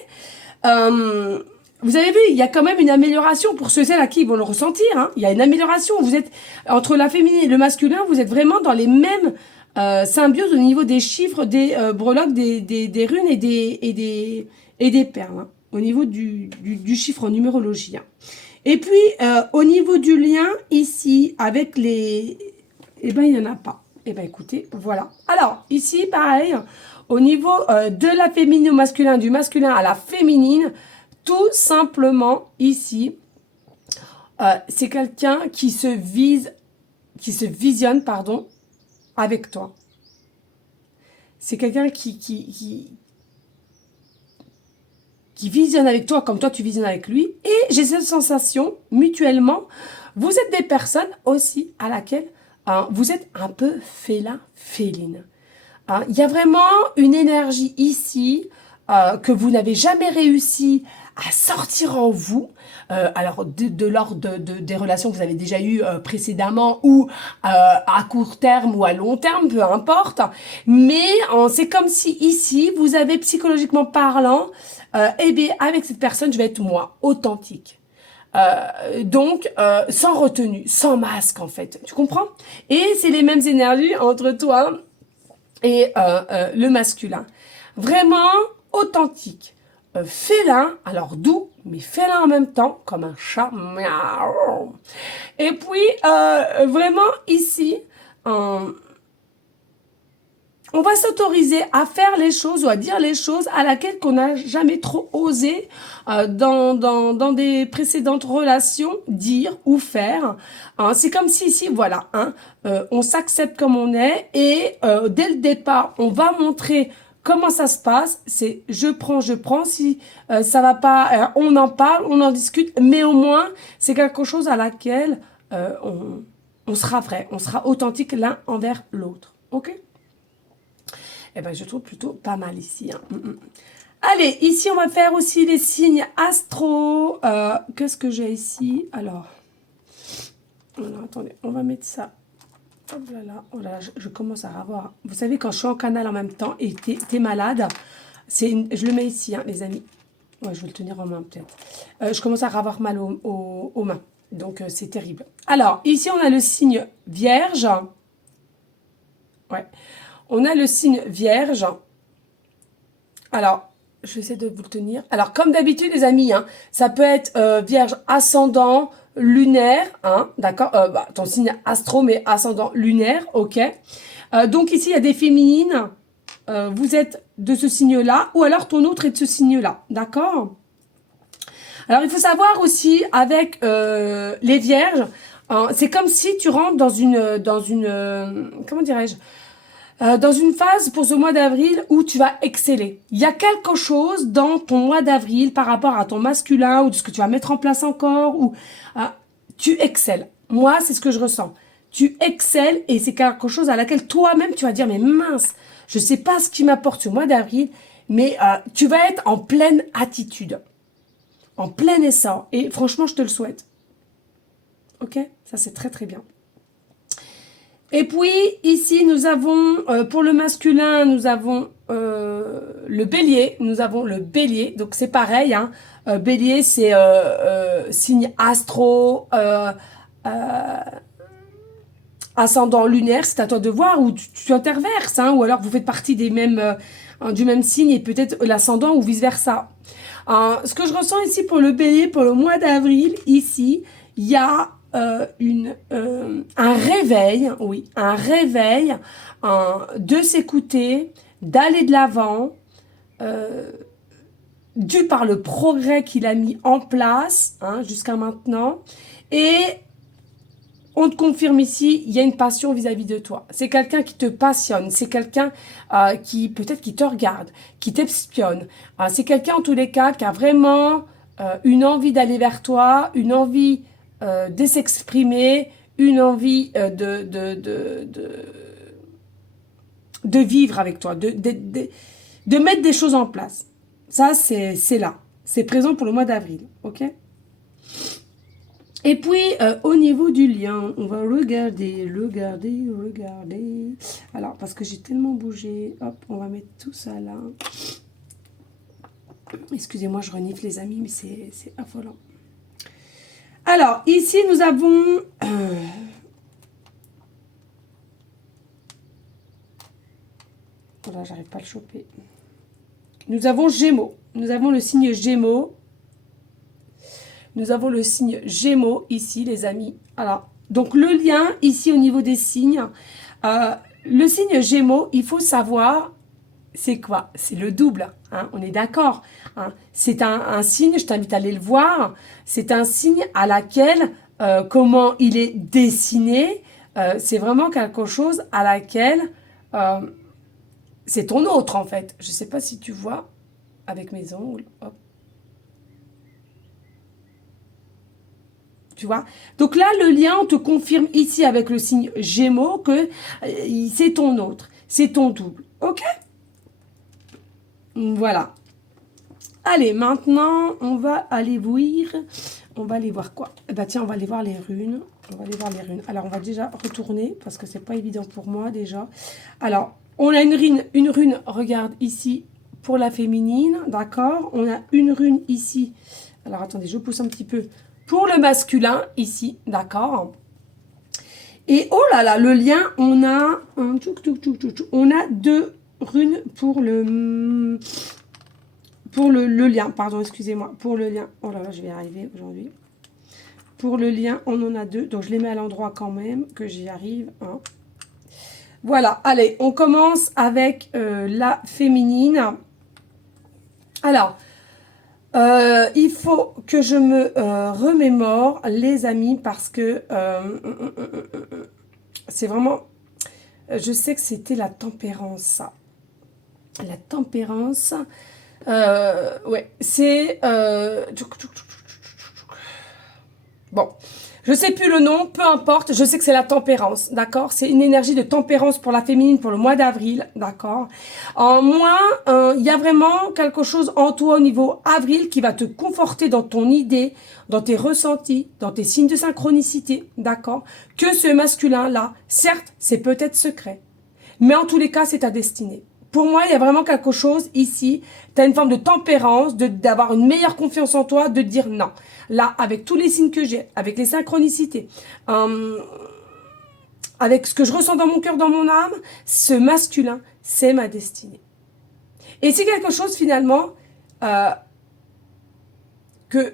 Vous avez vu, il y a quand même une amélioration pour ceux et celles à qui ils vont le ressentir. Hein. Il y a une amélioration. Vous êtes entre la féminine et le masculin, vous êtes vraiment dans les mêmes symbioses au niveau des chiffres, des breloques, des runes et des perles. Hein, au niveau du chiffre en numérologie. Hein. Et puis, au niveau du lien, ici, avec les... Eh ben, il n'y en a pas. Eh ben, écoutez, voilà. Alors, ici, pareil, au niveau de la féminine au masculin, du masculin à la féminine, tout simplement, ici, c'est quelqu'un qui se visionne, pardon, avec toi. C'est quelqu'un qui visionne avec toi comme toi tu visionnes avec lui. Et j'ai cette sensation, mutuellement, vous êtes des personnes aussi à laquelle vous êtes un peu félin, féline. Il y a vraiment une énergie ici que vous n'avez jamais réussi à sortir en vous. Alors, de l'ordre des relations que vous avez déjà eues précédemment ou à court terme ou à long terme, peu importe. Mais c'est comme si ici, vous avez psychologiquement parlant, eh bien, avec cette personne, je vais être moi, authentique. Donc, sans retenue, sans masque en fait. Tu comprends? Et c'est les mêmes énergies entre toi et le masculin. Vraiment authentique. Félin, alors doux, mais félin en même temps, comme un chat. Et puis, vraiment ici, on va s'autoriser à faire les choses ou à dire les choses à laquelle qu'on n'a jamais trop osé dans des précédentes relations dire ou faire. Hein, c'est comme si ici, voilà, hein, on s'accepte comme on est et dès le départ, on va montrer comment ça se passe. C'est je prends. Si ça va pas, on en parle, on en discute, mais au moins, c'est quelque chose à laquelle on sera vrai, on sera authentique l'un envers l'autre. Ok? Eh ben, je trouve plutôt pas mal ici. Hein. Allez, ici, on va faire aussi les signes astro. Qu'est-ce que j'ai ici? Alors, attendez, on va mettre ça. Hop là là, oh là, je commence à avoir... Vous savez, quand je suis en canal en même temps et t'es malade, je le mets ici, hein, les amis. Ouais, je vais le tenir en main, peut-être. Je commence à avoir mal aux mains. Donc, c'est terrible. Alors, ici, on a le signe vierge. Ouais. On a le signe vierge. Alors, je vais essayer de vous le tenir. Alors, comme d'habitude, les amis, hein, ça peut être vierge ascendant, lunaire, hein, d'accord, ton signe astro, mais ascendant lunaire, ok. Donc, ici, il y a des féminines. Vous êtes de ce signe-là, ou alors ton autre est de ce signe-là, d'accord. Alors, il faut savoir aussi, avec les vierges, c'est comme si tu rentres dans une comment dirais-je, dans une phase pour ce mois d'avril où tu vas exceller. Il y a quelque chose dans ton mois d'avril par rapport à ton masculin ou de ce que tu vas mettre en place encore ou tu excelles. Moi, c'est ce que je ressens. Tu excelles et c'est quelque chose à laquelle toi-même tu vas dire mais mince, je sais pas ce qui m'apporte ce mois d'avril, mais tu vas être en pleine attitude, en plein essor et franchement, je te le souhaite. Ok, ça c'est très très bien. Et puis, ici, nous avons, pour le masculin, nous avons le bélier. Nous avons le bélier. Donc, c'est pareil. Hein. Bélier, c'est signe astro, ascendant lunaire. C'est à toi de voir où tu interverses. Hein, ou alors, vous faites partie des mêmes, du même signe et peut-être l'ascendant ou vice-versa. Ce que je ressens ici pour le bélier, pour le mois d'avril, ici, il y a... un réveil, oui, un réveil de s'écouter, d'aller de l'avant, dû par le progrès qu'il a mis en place hein, jusqu'à maintenant. Et on te confirme ici, il y a une passion vis-à-vis de toi. C'est quelqu'un qui te passionne, c'est quelqu'un qui peut-être qui te regarde, qui t'espionne. C'est quelqu'un en tous les cas qui a vraiment une envie d'aller vers toi, une envie de s'exprimer, une envie de vivre avec toi, de mettre des choses en place. Ça, c'est là. C'est présent pour le mois d'avril. Ok? Et puis, au niveau du lien, on va regarder. Alors, parce que j'ai tellement bougé. Hop, on va mettre tout ça là. Excusez-moi, je renifle les amis, mais c'est affolant. Alors, ici, nous avons... Voilà, j'arrive pas à le choper. Nous avons Gémeaux. Nous avons le signe Gémeaux. Nous avons le signe Gémeaux ici, les amis. Alors, donc le lien ici au niveau des signes. Le signe Gémeaux, il faut savoir, c'est quoi? C'est le double. Hein, on est d'accord. Hein. C'est un signe, je t'invite à aller le voir. C'est un signe à laquelle, comment il est dessiné, c'est vraiment quelque chose à laquelle... c'est ton autre en fait. Je ne sais pas si tu vois avec mes ongles. Hop. Tu vois? Donc là, le lien, on te confirme ici avec le signe Gémeaux que c'est ton autre. C'est ton double. Ok? Voilà. Allez, maintenant, on va aller voir. On va aller voir quoi? Eh ben, tiens, on va aller voir les runes. On va aller voir les runes. Alors, on va déjà retourner parce que c'est pas évident pour moi déjà. Alors, on a une rune, regarde ici, pour la féminine, d'accord? On a une rune ici. Alors, attendez, je pousse un petit peu. Pour le masculin, ici, d'accord? Et oh là là, le lien, on a deux runes pour le lien, pardon, excusez-moi, pour le lien. Oh là là, je vais y arriver aujourd'hui. Pour le lien, on en a deux, donc je les mets à l'endroit quand même, que j'y arrive. Hein. Voilà, allez, on commence avec la féminine. Alors, il faut que je me remémore, les amis, parce que c'est vraiment... Je sais que c'était la tempérance, ça. La tempérance. Ouais, c'est... bon, je sais plus le nom, peu importe, je sais que c'est la tempérance, d'accord? C'est une énergie de tempérance pour la féminine pour le mois d'avril, d'accord? En moi, il y a vraiment quelque chose en toi au niveau avril qui va te conforter dans ton idée, dans tes ressentis, dans tes signes de synchronicité, d'accord? Que ce masculin-là, certes, c'est peut-être secret, mais en tous les cas, c'est ta destinée. Pour moi, il y a vraiment quelque chose ici. Tu as une forme de tempérance, d'avoir une meilleure confiance en toi, de te dire non. Là, avec tous les signes que j'ai, avec les synchronicités, avec ce que je ressens dans mon cœur, dans mon âme, ce masculin, c'est ma destinée. Et c'est quelque chose finalement que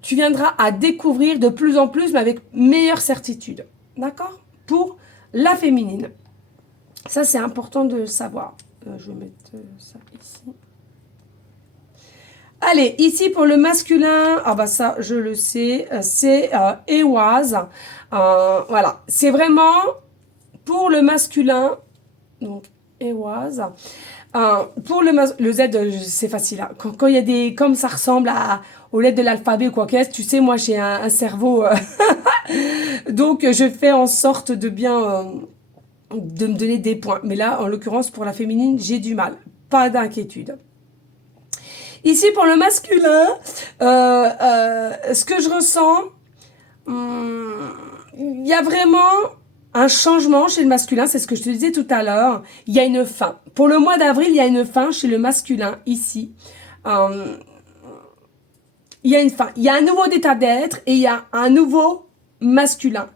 tu viendras à découvrir de plus en plus, mais avec meilleure certitude. D'accord? Pour la féminine. Ça, c'est important de le savoir. Je vais mettre ça ici. Allez, ici pour le masculin, ah bah ça, je le sais, c'est Éoise. Voilà, c'est vraiment pour le masculin, donc Éoise. Pour le Z, c'est facile. Hein. Quand il y a des, comme ça ressemble aux lettres de l'alphabet ou quoi qu'est-ce, tu sais, moi j'ai un cerveau, donc je fais en sorte de bien, de me donner des points. Mais là, en l'occurrence, pour la féminine, j'ai du mal. Pas d'inquiétude. Ici, pour le masculin, ce que je ressens, il y a vraiment un changement chez le masculin, c'est ce que je te disais tout à l'heure. Il y a une fin. Pour le mois d'avril, il y a une fin chez le masculin, ici. Il y a une fin. Il y a un nouveau état d'être et il y a un nouveau masculin.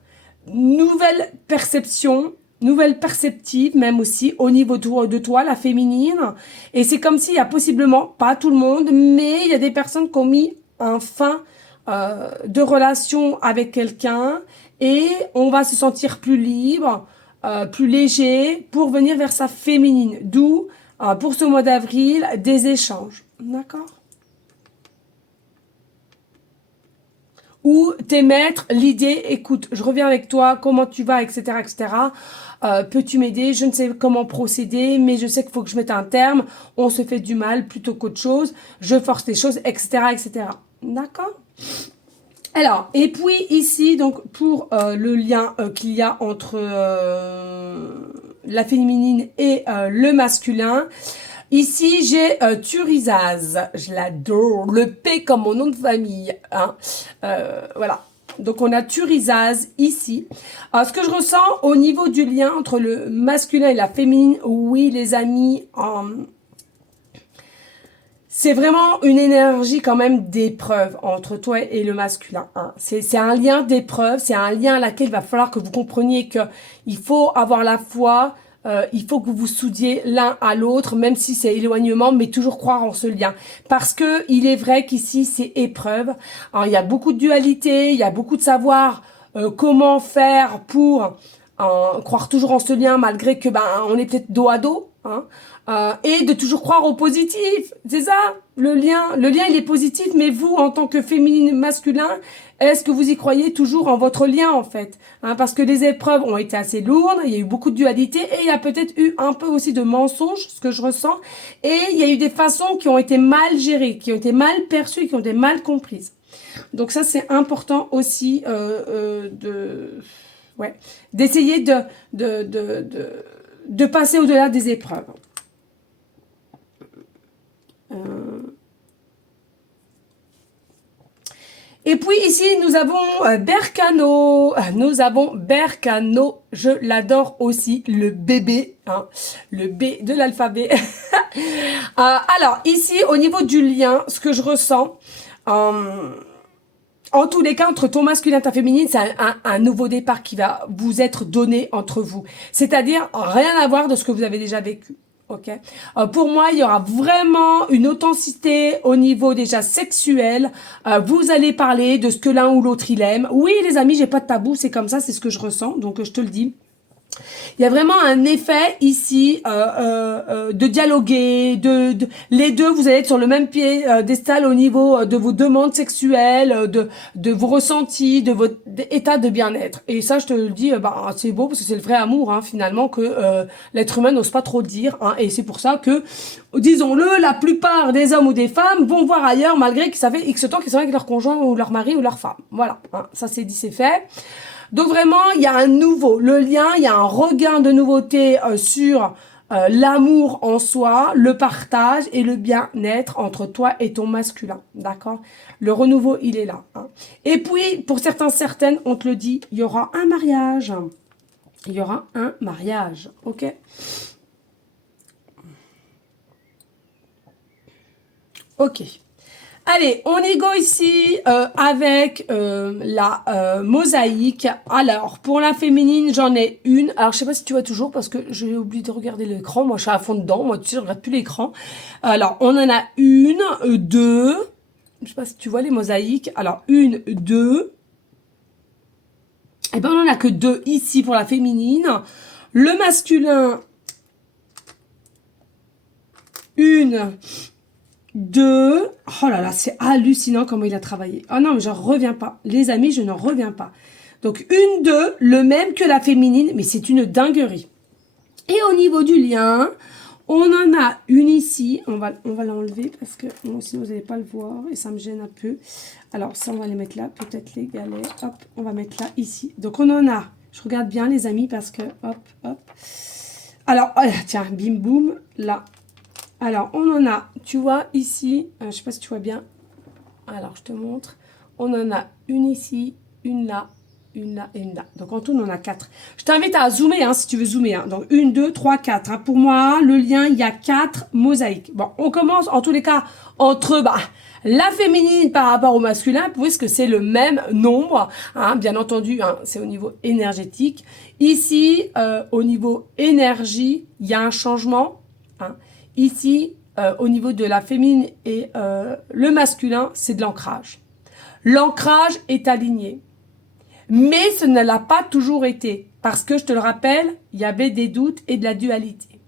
Nouvelle perception, nouvelle perceptive même aussi au niveau de toi, la féminine. Et c'est comme s'il y a possiblement, pas tout le monde, mais il y a des personnes qui ont mis un fin de relation avec quelqu'un et on va se sentir plus libre, plus léger pour venir vers sa féminine. D'où, pour ce mois d'avril, des échanges. D'accord ? Ou t'émettre l'idée, écoute, je reviens avec toi, comment tu vas, etc., etc. Peux-tu m'aider? Je ne sais comment procéder, mais je sais qu'il faut que je mette un terme. On se fait du mal plutôt qu'autre chose. Je force les choses, etc., etc. D'accord? Alors, et puis ici, donc pour le lien qu'il y a entre la féminine et le masculin, ici, j'ai Turizaz. Je l'adore. Le P comme mon nom de famille. Hein. Voilà. Donc, on a Turizaz ici. Alors, ce que je ressens au niveau du lien entre le masculin et la féminine, oui, les amis, c'est vraiment une énergie quand même d'épreuve entre toi et le masculin. Hein. C'est un lien d'épreuve, c'est un lien à laquelle il va falloir que vous compreniez que il faut avoir la foi, il faut que vous vous soudiez l'un à l'autre, même si c'est éloignement, mais toujours croire en ce lien. Parce que il est vrai qu'ici, c'est épreuve. Alors, il y a beaucoup de dualité, il y a beaucoup de savoir comment faire pour croire toujours en ce lien, malgré que on est peut-être dos à dos. Hein. Et de toujours croire au positif, c'est ça, le lien il est positif, mais vous, en tant que féminine masculin, est-ce que vous y croyez toujours en votre lien, en fait, hein, parce que les épreuves ont été assez lourdes, il y a eu beaucoup de dualité, et il y a peut-être eu un peu aussi de mensonges, ce que je ressens, et il y a eu des façons qui ont été mal gérées, qui ont été mal perçues, qui ont été mal comprises. Donc ça, c'est important aussi d'essayer de passer au-delà des épreuves. Et puis ici, nous avons Berkano. Nous avons Berkano. Je l'adore aussi, le bébé. Hein, le B de l'alphabet. Alors, ici, au niveau du lien, ce que je ressens... en tous les cas, entre ton masculin et ta féminine, c'est un nouveau départ qui va vous être donné entre vous. C'est-à-dire, rien à voir de ce que vous avez déjà vécu. Ok. Pour moi, il y aura vraiment une authenticité au niveau déjà sexuel. Vous allez parler de ce que l'un ou l'autre il aime. Oui, les amis, j'ai pas de tabou, c'est comme ça, c'est ce que je ressens, donc je te le dis. Il y a vraiment un effet ici de dialoguer, les deux, vous allez être sur le même pied d'estal au niveau de vos demandes sexuelles, de vos ressentis, de votre état de bien-être. Et ça, je te le dis, bah, c'est beau parce que c'est le vrai amour, hein, finalement, que l'être humain n'ose pas trop dire. Hein, et c'est pour ça que, disons-le, la plupart des hommes ou des femmes vont voir ailleurs malgré qu'ils savaient X temps qu'ils sont avec leur conjoint ou leur mari ou leur femme. Voilà, hein, ça c'est dit, c'est fait. Donc vraiment, il y a un nouveau, le lien, il y a un regain de nouveauté sur l'amour en soi, le partage et le bien-être entre toi et ton masculin, d'accord? Le renouveau, il est là. Hein. Et puis, pour certaines, on te le dit, il y aura un mariage. Il y aura un mariage, ok? Ok. Allez, on y go ici avec la mosaïque. Alors, pour la féminine, j'en ai une. Alors, je sais pas si tu vois toujours parce que j'ai oublié de regarder l'écran. Moi, je suis à fond dedans. Moi, tu sais, je regarde plus l'écran. Alors, on en a une, deux. Je sais pas si tu vois les mosaïques. Alors, une, deux. Et ben, on en a que deux ici pour la féminine. Le masculin, une, deux. Oh là là, c'est hallucinant comment il a travaillé. Oh non, mais j'en reviens pas. Les amis, je n'en reviens pas. Donc, une, deux, le même que la féminine, mais c'est une dinguerie. Et au niveau du lien, on en a une ici. On va l'enlever parce que sinon, vous n'allez pas le voir et ça me gêne un peu. Alors, ça, on va les mettre là. Peut-être les galets. Hop, on va mettre là, ici. Donc, on en a. Je regarde bien, les amis, parce que... Hop, hop. Alors, tiens, bim, boum, là. Alors, on en a, tu vois, ici, je ne sais pas si tu vois bien. Alors, je te montre. On en a une ici, une là et une là. Donc, en tout, on en a 4. Je t'invite à zoomer, hein, si tu veux zoomer. Hein. Donc, 1, 2, 3, 4. Hein. Pour moi, le lien, il y a 4 mosaïques. Bon, on commence, en tous les cas, entre la féminine par rapport au masculin, puisque c'est le même nombre. Hein, bien entendu, hein, c'est au niveau énergétique. Ici, au niveau énergie, il y a un changement. Hein. Ici, au niveau de la féminine et le masculin, c'est de l'ancrage. L'ancrage est aligné. Mais ce ne l'a pas toujours été. Parce que, je te le rappelle, il y avait des doutes et de la dualité.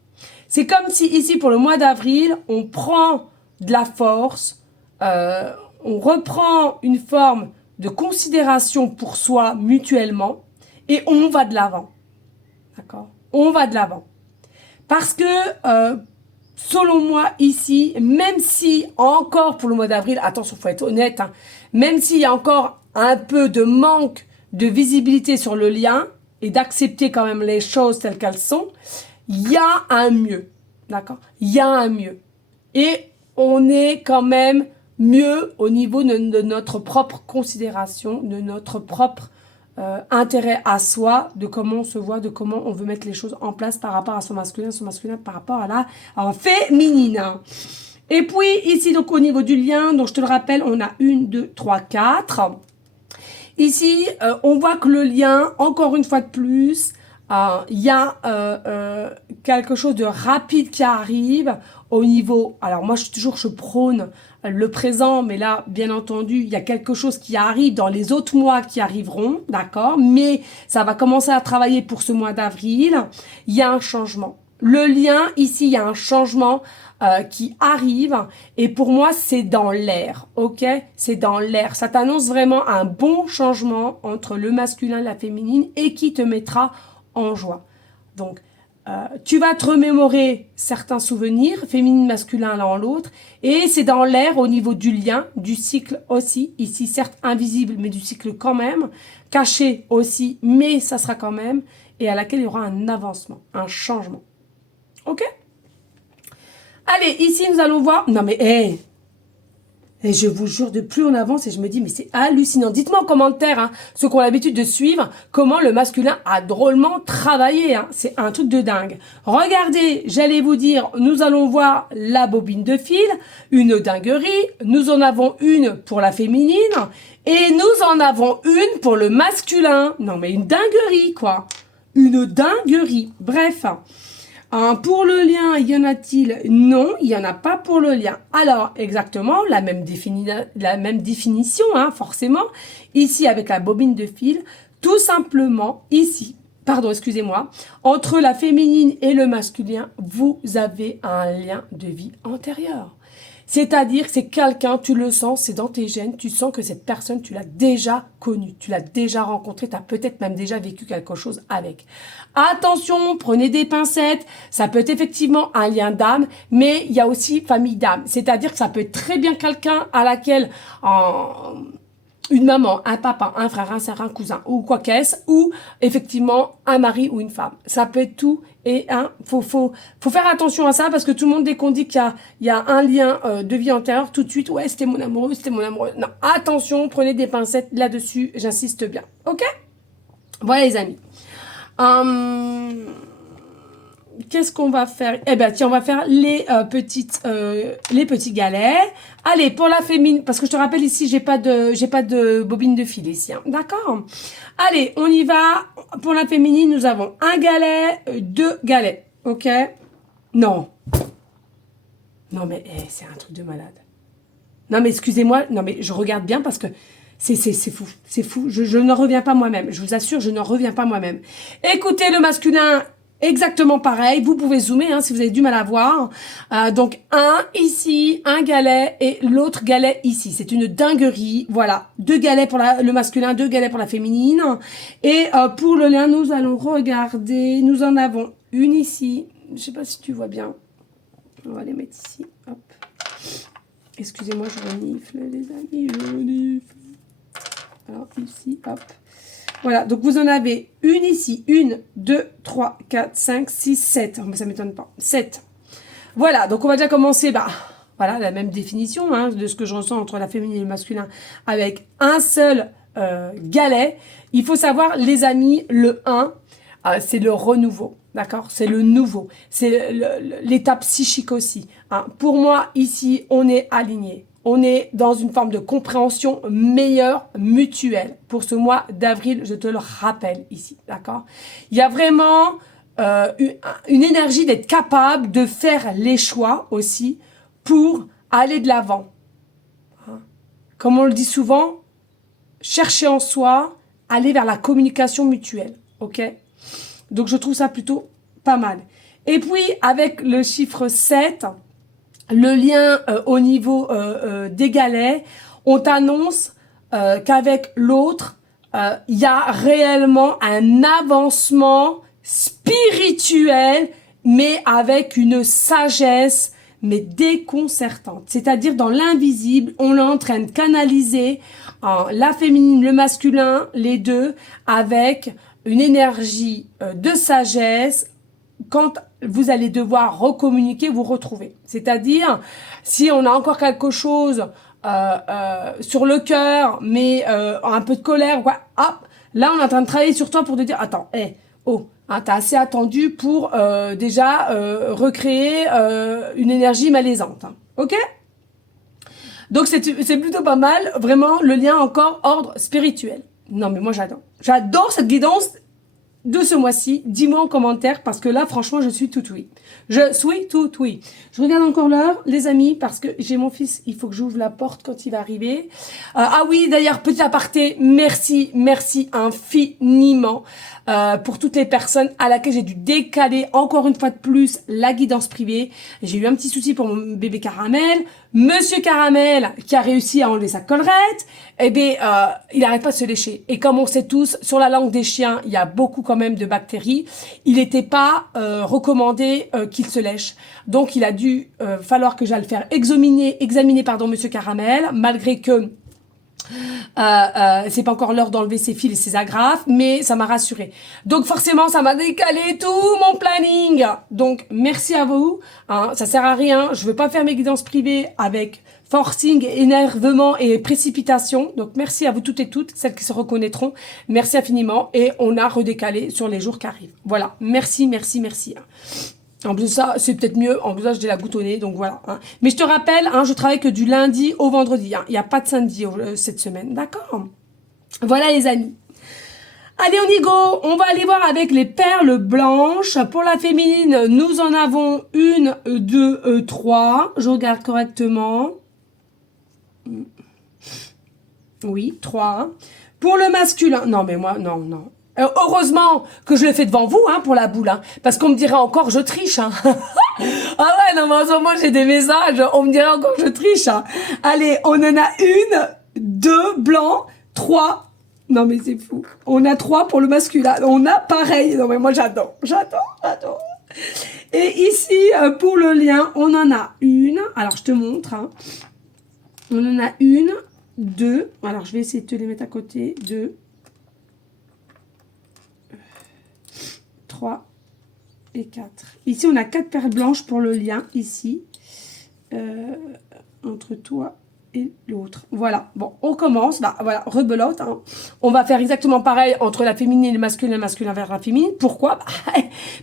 C'est comme si, ici, pour le mois d'avril, on prend de la force, on reprend une forme de considération pour soi mutuellement et on va de l'avant. D'accord? On va de l'avant. Parce que... selon moi, ici, même si encore pour le mois d'avril, attention, faut être honnête, hein, même s'il y a encore un peu de manque de visibilité sur le lien et d'accepter quand même les choses telles qu'elles sont, il y a un mieux, d'accord? Il y a un mieux. Et on est quand même mieux au niveau de notre propre considération, de notre propre intérêt à soi, de comment on se voit, de comment on veut mettre les choses en place par rapport à son masculin par rapport à la féminine. Et puis ici, donc au niveau du lien, donc je te le rappelle, on a 1, 2, 3, 4. Ici, on voit que le lien, encore une fois de plus, il y a quelque chose de rapide qui arrive au niveau... Alors moi, je prône le présent, mais là, bien entendu, il y a quelque chose qui arrive dans les autres mois qui arriveront, d'accord? Mais ça va commencer à travailler pour ce mois d'avril. Il y a un changement. Le lien, ici, il y a un changement qui arrive. Et pour moi, c'est dans l'air, ok? C'est dans l'air. Ça t'annonce vraiment un bon changement entre le masculin et la féminine et qui te mettra en joie. Donc, tu vas te remémorer certains souvenirs, féminine, masculin, l'un en l'autre, et c'est dans l'air au niveau du lien, du cycle aussi, ici certes invisible, mais du cycle quand même, caché aussi, mais ça sera quand même, et à laquelle il y aura un avancement, un changement. Ok? Allez, ici nous allons voir, non mais, et je vous jure, de plus on avance, et je me dis, mais c'est hallucinant. Dites-moi en commentaire, hein, ceux qui ont l'habitude de suivre, comment le masculin a drôlement travaillé. Hein. C'est un truc de dingue. Regardez, j'allais vous dire, nous allons voir la bobine de fil, une dinguerie. Nous en avons une pour la féminine, et nous en avons une pour le masculin. Non mais une dinguerie, quoi. Une dinguerie. Bref. Pour le lien, y en a-t-il? Non, il n'y en a pas pour le lien. Alors, exactement, la même définition, hein, forcément. Ici, avec la bobine de fil, tout simplement, ici, pardon, excusez-moi, entre la féminine et le masculin, vous avez un lien de vie antérieur. C'est-à-dire que c'est quelqu'un, tu le sens, c'est dans tes gènes, tu sens que cette personne, tu l'as déjà connue, tu l'as déjà rencontrée, tu as peut-être même déjà vécu quelque chose avec. Attention, prenez des pincettes, ça peut être effectivement un lien d'âme, mais il y a aussi famille d'âme. C'est-à-dire que ça peut être très bien quelqu'un à laquelle... une maman, un papa, un frère, un sœur, un cousin, ou quoi qu'est-ce, ou effectivement un mari ou une femme. Ça peut être tout et faut faire attention à ça parce que tout le monde, dès qu'on dit qu'il y a un lien de vie antérieure, tout de suite, ouais, c'était mon amoureux, c'était mon amoureux. Non, attention, prenez des pincettes là-dessus, j'insiste bien. Ok? Voilà les amis. Qu'est-ce qu'on va faire? Eh ben tiens, on va faire les petits galets. Allez, pour la féminine, parce que je te rappelle ici, j'ai pas de bobine de fil ici, hein. D'accord? Allez, on y va. Pour la féminine, nous avons un galet, deux galets. Ok? Non. Non mais c'est un truc de malade. Non mais excusez-moi, non mais je regarde bien parce que c'est fou, c'est fou. Je n'en reviens pas moi-même. Je vous assure, je n'en reviens pas moi-même. Écoutez, le masculin. Exactement pareil, vous pouvez zoomer hein, si vous avez du mal à voir. Donc un ici, un galet et l'autre galet ici. C'est une dinguerie. Voilà, deux galets pour le masculin, deux galets pour la féminine. Et pour le lien, nous allons regarder. Nous en avons une ici. Je sais pas si tu vois bien. On va les mettre ici. Hop. Excusez-moi, je renifle les amis, je renifle. Alors ici, hop. Voilà, donc vous en avez une ici, 1, 2, 3, 4, 5, 6, 7. Oh, mais ça ne m'étonne pas. 7. Voilà, donc on va déjà commencer, voilà, la même définition hein, de ce que je ressens entre la féminine et le masculin avec un seul galet. Il faut savoir, les amis, le 1, c'est le renouveau. D'accord? C'est le nouveau. C'est l'étape psychique aussi. Hein. Pour moi, ici, on est aligné. On est dans une forme de compréhension meilleure, mutuelle. Pour ce mois d'avril, je te le rappelle ici, d'accord? Il y a vraiment une énergie d'être capable de faire les choix aussi pour aller de l'avant. Hein? Comme on le dit souvent, chercher en soi, aller vers la communication mutuelle, ok? Donc, je trouve ça plutôt pas mal. Et puis, avec le chiffre 7... le lien au niveau des galets, on t'annonce qu'avec l'autre, il y a réellement un avancement spirituel, mais avec une sagesse, mais déconcertante. C'est-à-dire dans l'invisible, on est en train de canaliser la féminine, le masculin, les deux, avec une énergie de sagesse, quand vous allez devoir recommuniquer, vous retrouver. C'est-à-dire, si on a encore quelque chose sur le cœur, mais un peu de colère, quoi, hop, là on est en train de travailler sur toi pour te dire, attends, hein, t'as assez attendu pour déjà recréer une énergie malaisante. Hein, ok? Donc c'est plutôt pas mal, vraiment le lien encore ordre spirituel. Non mais moi j'adore. J'adore cette guidance de ce mois-ci. Dis-moi en commentaire parce que là franchement je suis tout oui. Je suis tout oui. Je regarde encore l'heure les amis parce que j'ai mon fils, il faut que j'ouvre la porte quand il va arriver. Ah oui d'ailleurs petit aparté, merci infiniment pour toutes les personnes à laquelle j'ai dû décaler encore une fois de plus la guidance privée. J'ai eu un petit souci pour mon bébé Caramel. Monsieur Caramel qui a réussi à enlever sa collerette, eh bien, il n'arrête pas de se lécher. Et comme on sait tous, sur la langue des chiens, il y a beaucoup quand même de bactéries. Il n'était pas recommandé qu'il se lèche. Donc, il a dû falloir que j'aille le faire examiner, Monsieur Caramel, malgré que c'est pas encore l'heure d'enlever ses fils et ses agrafes, mais ça m'a rassurée. Donc forcément, ça m'a décalé tout mon planning. Donc merci à vous. Hein, ça sert à rien. Je veux pas faire mes guidances privées avec forcing, énervement et précipitation. Donc merci à vous toutes et toutes, celles qui se reconnaîtront. Merci infiniment. Et on a redécalé sur les jours qui arrivent. Voilà. Merci. En plus ça, c'est peut-être mieux. En plus ça, j'ai la goutte au nez, donc voilà. Hein. Mais je te rappelle, hein, je travaille que du lundi au vendredi. Hein. Il n'y a pas de samedi cette semaine, d'accord? Voilà les amis. Allez, on y go. On va aller voir avec les perles blanches. Pour la féminine, nous en avons 1, 2, 3. Je regarde correctement. Oui, 3. Pour le masculin, non mais moi, non. Heureusement que je le fais devant vous, hein, pour la boule, hein, parce qu'on me dirait encore je triche. Hein. Ah ouais, non, mais en ce moment j'ai des messages, on me dirait encore que je triche. Hein. Allez, on en a une, deux blancs, trois. Non mais c'est fou. On a trois pour le masculin. On a pareil. Non mais moi j'adore. Et ici, pour le lien, on en a une. Alors je te montre. Hein. On en a une, deux. Alors je vais essayer de te les mettre à côté. Deux. 3 et 4. Ici, on a 4 perles blanches pour le lien, ici, entre toi et l'autre. Voilà, bon, on commence, bah, voilà, rebelote. Hein. On va faire exactement pareil entre la féminine et le masculin vers la féminine. Pourquoi?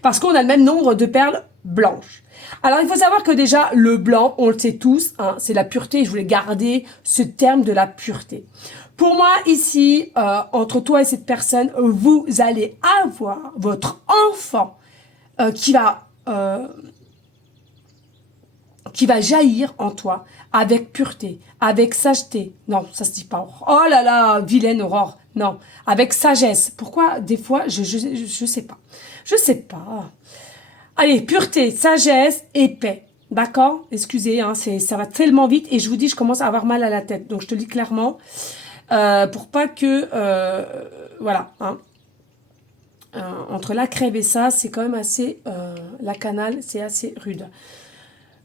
Parce qu'on a le même nombre de perles blanches. Alors, il faut savoir que déjà, le blanc, on le sait tous, hein, c'est la pureté. Je voulais garder ce terme de la pureté. Pour moi, ici, entre toi et cette personne, vous allez avoir votre enfant qui va jaillir en toi avec pureté, avec sageté. Non, ça se dit pas. Oh là là, vilaine Aurore. Non, avec sagesse. Pourquoi des fois, je sais pas. Je sais pas. Allez, pureté, sagesse et paix. D'accord? Excusez, hein, ça va tellement vite et je vous dis, je commence à avoir mal à la tête. Donc, je te le dis clairement. Pour pas que voilà hein. Entre la crève et ça c'est quand même assez la canale c'est assez rude,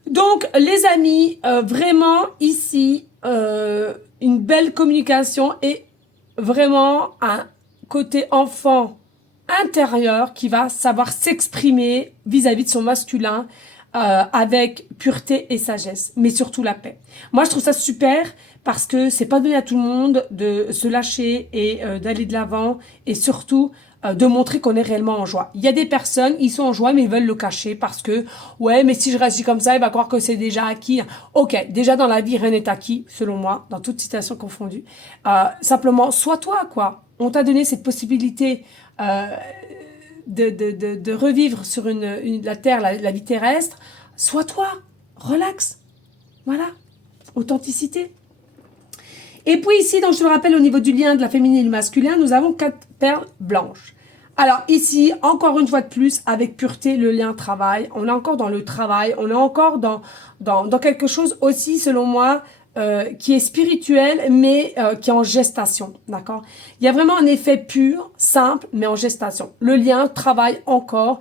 donc les amis, vraiment ici une belle communication et vraiment un côté enfant intérieur qui va savoir s'exprimer vis-à-vis de son masculin avec pureté et sagesse, mais surtout la paix. Moi, je trouve ça super parce que c'est pas donné à tout le monde de se lâcher et d'aller de l'avant et surtout de montrer qu'on est réellement en joie. Il y a des personnes, ils sont en joie mais ils veulent le cacher parce que ouais, mais si je réagis comme ça, il va croire que c'est déjà acquis. Ok, déjà dans la vie, rien n'est acquis, selon moi, dans toute situation confondue. Simplement, sois toi, quoi. On t'a donné cette possibilité de revivre sur la terre, la vie terrestre. Sois toi, relax. Voilà, authenticité. Et puis ici, donc je te le rappelle, au niveau du lien de la féminine et du masculin, nous avons 4 perles blanches. Alors ici, encore une fois de plus, avec pureté, le lien travail. On est encore dans le travail, on est encore dans quelque chose aussi, selon moi, qui est spirituel, mais qui est en gestation, d'accord? Il y a vraiment un effet pur, simple, mais en gestation. Le lien travaille encore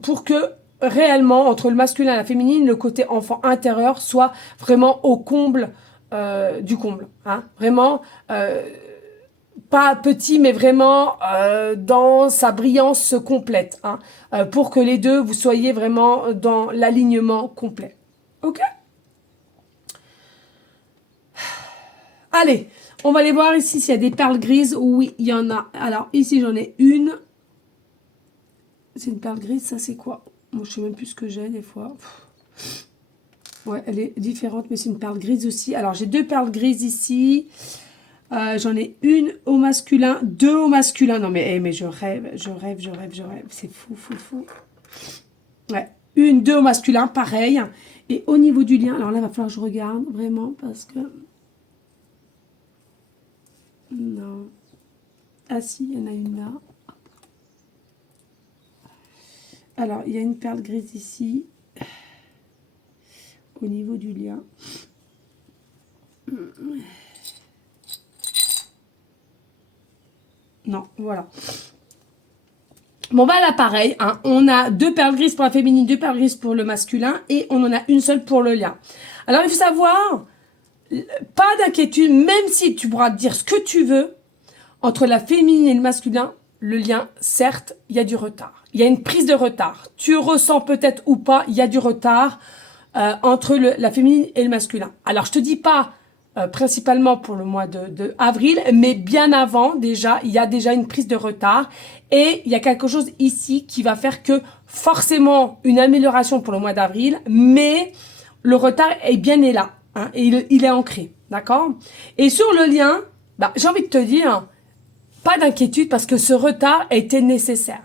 pour que réellement, entre le masculin et la féminine, le côté enfant intérieur soit vraiment au comble du comble. Hein? Vraiment, pas petit, mais vraiment dans sa brillance complète. Hein? Pour que les deux, vous soyez vraiment dans l'alignement complet. Ok? Allez, on va aller voir ici s'il y a des perles grises. Oui, il y en a. Alors, ici, j'en ai une. C'est une perle grise, ça c'est quoi? Moi, je sais même plus ce que j'ai des fois. Ouais, elle est différente, mais c'est une perle grise aussi. Alors, j'ai 2 perles grises ici. J'en ai une au masculin, 2 au masculin. Non, mais je rêve. C'est fou. Ouais, 1, 2 au masculin, pareil. Et au niveau du lien, alors là, il va falloir que je regarde vraiment parce que... Non. Ah si, il y en a une là. Alors, il y a une perle grise ici, au niveau du lien. Non, voilà. Bon, bah là, pareil, hein, on a 2 perles grises pour la féminine, 2 perles grises pour le masculin, et on en a une seule pour le lien. Alors, il faut savoir, pas d'inquiétude, même si tu pourras dire ce que tu veux, entre la féminine et le masculin, le lien, certes, il y a du retard. Il y a une prise de retard. Tu ressens peut-être ou pas, il y a du retard entre la féminine et le masculin. Alors, je te dis pas principalement pour le mois de avril, mais bien avant déjà, il y a déjà une prise de retard et il y a quelque chose ici qui va faire que forcément une amélioration pour le mois d'avril, mais le retard est bien là, hein, et il est ancré, d'accord? Et sur le lien, bah, j'ai envie de te dire, pas d'inquiétude parce que ce retard était nécessaire.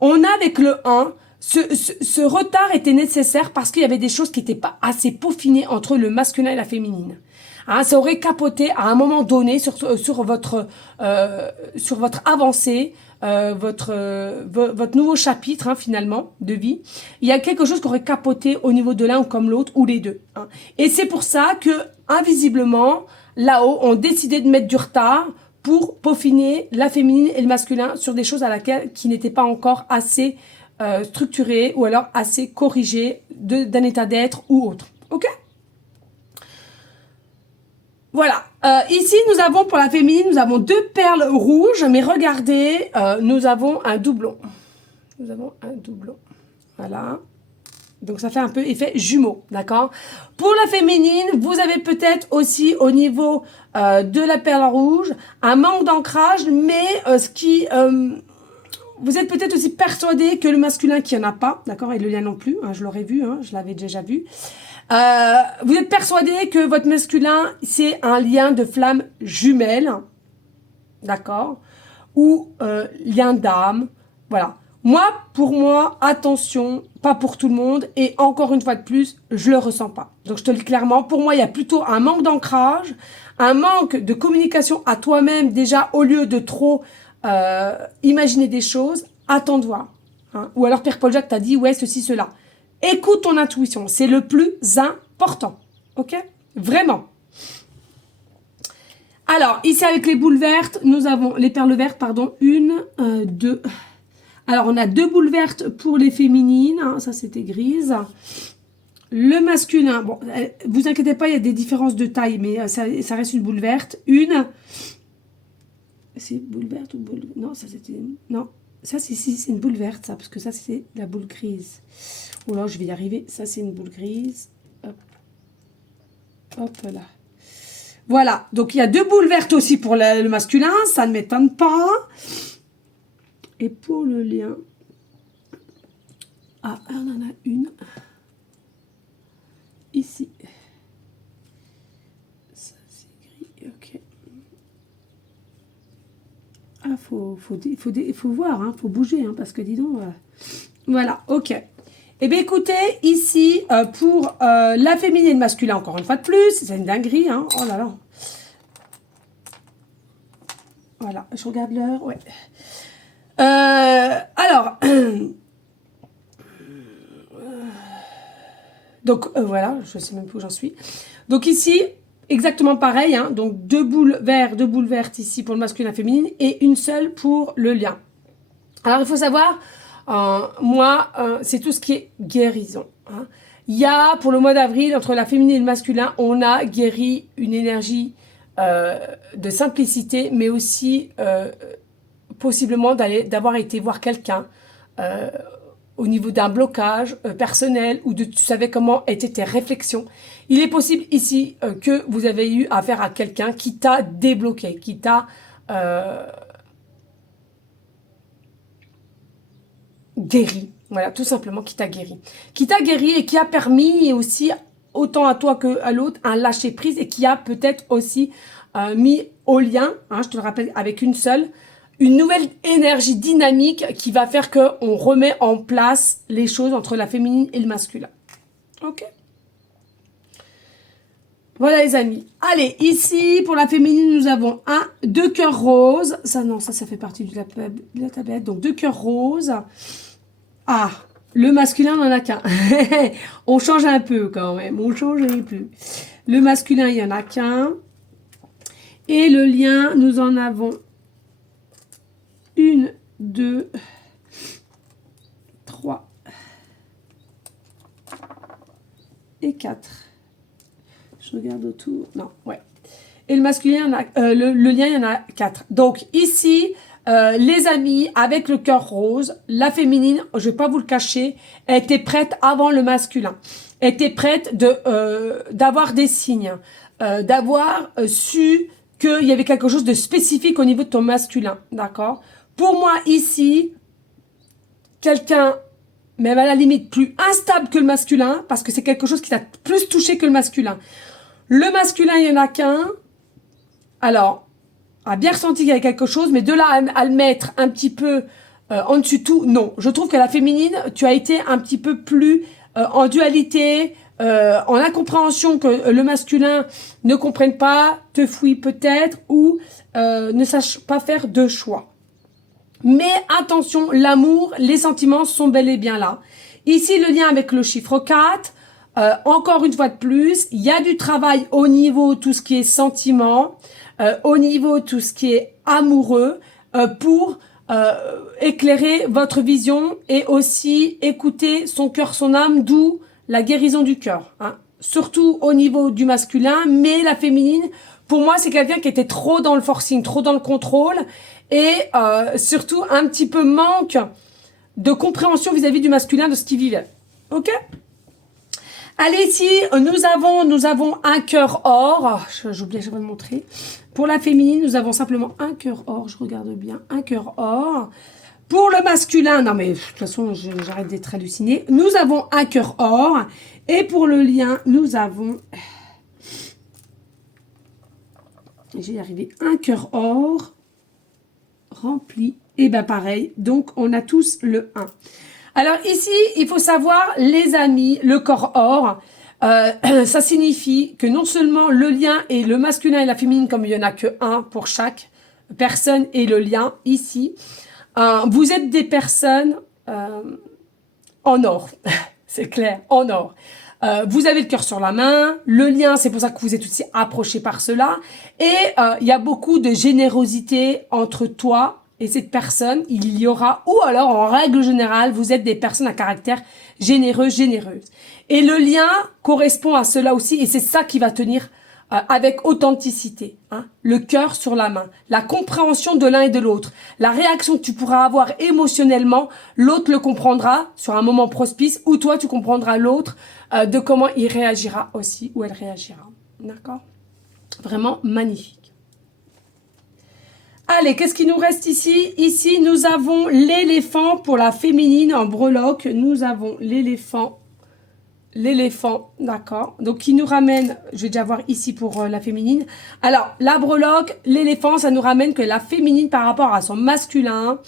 On a avec le 1, ce retard était nécessaire parce qu'il y avait des choses qui n'étaient pas assez peaufinées entre le masculin et la féminine. Hein, ça aurait capoté à un moment donné sur votre avancée, votre nouveau chapitre, hein, finalement, de vie. Il y a quelque chose qui aurait capoté au niveau de l'un ou comme l'autre, ou les deux. Hein. Et c'est pour ça que, invisiblement, là-haut, on décidé de mettre du retard pour peaufiner la féminine et le masculin sur des choses qui n'étaient pas encore assez structurées ou alors assez corrigées d'un état d'être ou autre. Ok ? Voilà. Ici, nous avons, pour la féminine, nous avons 2 perles rouges, mais regardez, nous avons un doublon. Nous avons un doublon. Voilà. Donc, ça fait un peu effet jumeau, d'accord? Pour la féminine, vous avez peut-être aussi, au niveau de la perle rouge, un manque d'ancrage, mais vous êtes peut-être aussi persuadé que le masculin, qu'il n'y en a pas, d'accord? Et le lien non plus, hein, je l'aurais vu, hein, je l'avais déjà vu. Vous êtes persuadé que votre masculin, c'est un lien de flamme jumelle, d'accord, ou lien d'âme, voilà. Pour moi, attention, pas pour tout le monde, et encore une fois de plus, je le ressens pas. Donc je te le dis clairement, pour moi, il y a plutôt un manque d'ancrage, un manque de communication à toi-même, déjà, au lieu de trop imaginer des choses, attends de voir. Hein. Ou alors Père Paul Jacques t'a dit, ouais, ceci, cela. Écoute ton intuition, c'est le plus important, ok? Vraiment. Alors, ici avec les boules vertes, nous avons les perles vertes, pardon, 1, 2. Alors, on a 2 boules vertes pour les féminines, hein, ça c'était grise. Le masculin, bon, vous inquiétez pas, il y a des différences de taille, mais ça reste une boule verte. C'est boule verte ou boule... Non, ça c'était... Non, ça c'est une boule verte, ça, parce que ça c'est la boule grise. Oh là, je vais y arriver. Ça, c'est une boule grise. Hop. Hop là. Voilà. Donc, il y a 2 boules vertes aussi pour le masculin. Ça ne m'étonne pas. Et pour le lien... Ah, on en a une. Ici. Ça, c'est gris. Ok. Ah, faut voir, hein. Faut bouger, hein, parce que dis donc... Voilà, ok. Eh bien, écoutez, ici, pour la féminine et le masculin, encore une fois de plus, c'est une dinguerie, hein. Oh là là. Voilà, je regarde l'heure, ouais. Alors, donc, voilà, je ne sais même plus où j'en suis. Donc, ici, exactement pareil, hein. Donc, 2 boules vertes ici pour le masculin et la féminine et une seule pour le lien. Alors, il faut savoir... moi, c'est tout ce qui est guérison. Hein. Il y a, pour le mois d'avril, entre la féminine et le masculin, on a guéri une énergie de simplicité, mais aussi possiblement d'avoir été voir quelqu'un au niveau d'un blocage personnel ou tu savais comment étaient tes réflexions. Il est possible ici que vous avez eu affaire à quelqu'un qui t'a débloqué, qui t'a... guéri, voilà, tout simplement, qui t'a guéri et qui a permis aussi, autant à toi que à l'autre, un lâcher prise et qui a peut-être aussi mis au lien, hein, je te le rappelle, avec une nouvelle énergie dynamique qui va faire qu'on remet en place les choses entre la féminine et le masculin. Ok. Voilà les amis. Allez, ici, pour la féminine, nous avons 2 cœurs roses. Ça, non, ça fait partie de la tablette. Donc, 2 cœurs roses. Ah, le masculin n'en a qu'un. On change un peu quand même. On change un peu. Le masculin, il n'y en a qu'un. Et le lien, nous en avons 1, 2, 3 et 4. Je regarde autour. Non, ouais. Et le masculin, le lien, il y en a 4. Donc, ici, les amis, avec le cœur rose, la féminine, je ne vais pas vous le cacher, était prête avant le masculin. Était prête d'avoir des signes, d'avoir su qu'il y avait quelque chose de spécifique au niveau de ton masculin. D'accord? Pour moi, ici, quelqu'un, même à la limite, plus instable que le masculin, parce que c'est quelque chose qui t'a plus touché que le masculin. Le masculin, il n'y en a qu'un. Alors, a bien ressenti qu'il y avait quelque chose, mais de là à le mettre un petit peu en dessus tout, non. Je trouve que la féminine, tu as été un petit peu plus en dualité, en incompréhension que le masculin ne comprenne pas, te fuit peut-être ou ne sache pas faire de choix. Mais attention, l'amour, les sentiments sont bel et bien là. Ici, le lien avec le chiffre 4, encore une fois de plus, il y a du travail au niveau tout ce qui est sentiment, au niveau tout ce qui est amoureux, pour éclairer votre vision et aussi écouter son cœur, son âme, d'où la guérison du cœur. Hein. Surtout au niveau du masculin, mais la féminine, pour moi, c'est quelqu'un qui était trop dans le forcing, trop dans le contrôle et surtout un petit peu manque de compréhension vis-à-vis du masculin, de ce qu'il vivait. Ok ? Allez, ici, nous avons un cœur or. J'oublie, je vais le montrer. Pour la féminine, nous avons simplement un cœur or. Je regarde bien. Un cœur or. Pour le masculin, non mais de toute façon, j'arrête d'être hallucinée. Nous avons un cœur or. Et pour le lien, nous avons... Je vais y arriver. Un cœur or rempli. Et bien pareil. Donc, on a tous le 1. Alors ici, il faut savoir, les amis, le corps or, ça signifie que non seulement le lien est le masculin et la féminine, comme il n'y en a que un pour chaque personne, et le lien ici, vous êtes des personnes en or, c'est clair, en or. Vous avez le cœur sur la main, le lien, c'est pour ça que vous êtes aussi approchés par cela, et il y a beaucoup de générosité entre toi et cette personne, il y aura, ou alors en règle générale, vous êtes des personnes à caractère généreux, généreuse. Et le lien correspond à cela aussi, et c'est ça qui va tenir avec authenticité. Hein, le cœur sur la main, la compréhension de l'un et de l'autre, la réaction que tu pourras avoir émotionnellement, l'autre le comprendra sur un moment propice, ou toi tu comprendras l'autre de comment il réagira aussi, ou elle réagira. D'accord ? Vraiment magnifique. Allez, qu'est-ce qui nous reste ici? Ici, nous avons l'éléphant pour la féminine en breloque. Nous avons l'éléphant, d'accord. Donc, qui nous ramène, je vais déjà voir ici pour la féminine. Alors, la breloque, l'éléphant, ça nous ramène que la féminine par rapport à son masculin.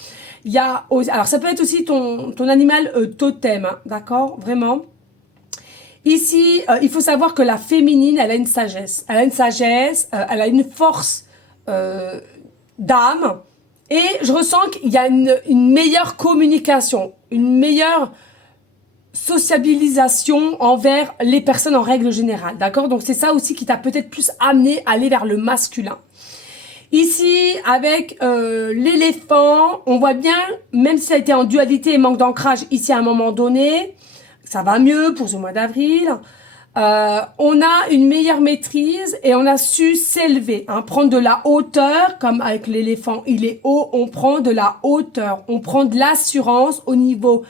Il y a, alors ça peut être aussi ton animal totem, hein, d'accord, vraiment. Ici, il faut savoir que la féminine, elle a une sagesse. Elle a une sagesse, elle a une force d'âme, et je ressens qu'il y a une meilleure communication, une meilleure sociabilisation envers les personnes en règle générale, d'accord? Donc c'est ça aussi qui t'a peut-être plus amené à aller vers le masculin. Ici, avec l'éléphant, on voit bien, même si ça a été en dualité et manque d'ancrage ici à un moment donné, ça va mieux pour ce mois d'avril. On a une meilleure maîtrise et on a su s'élever, hein, prendre de la hauteur, comme avec l'éléphant, il est haut, on prend de la hauteur, on prend de l'assurance au niveau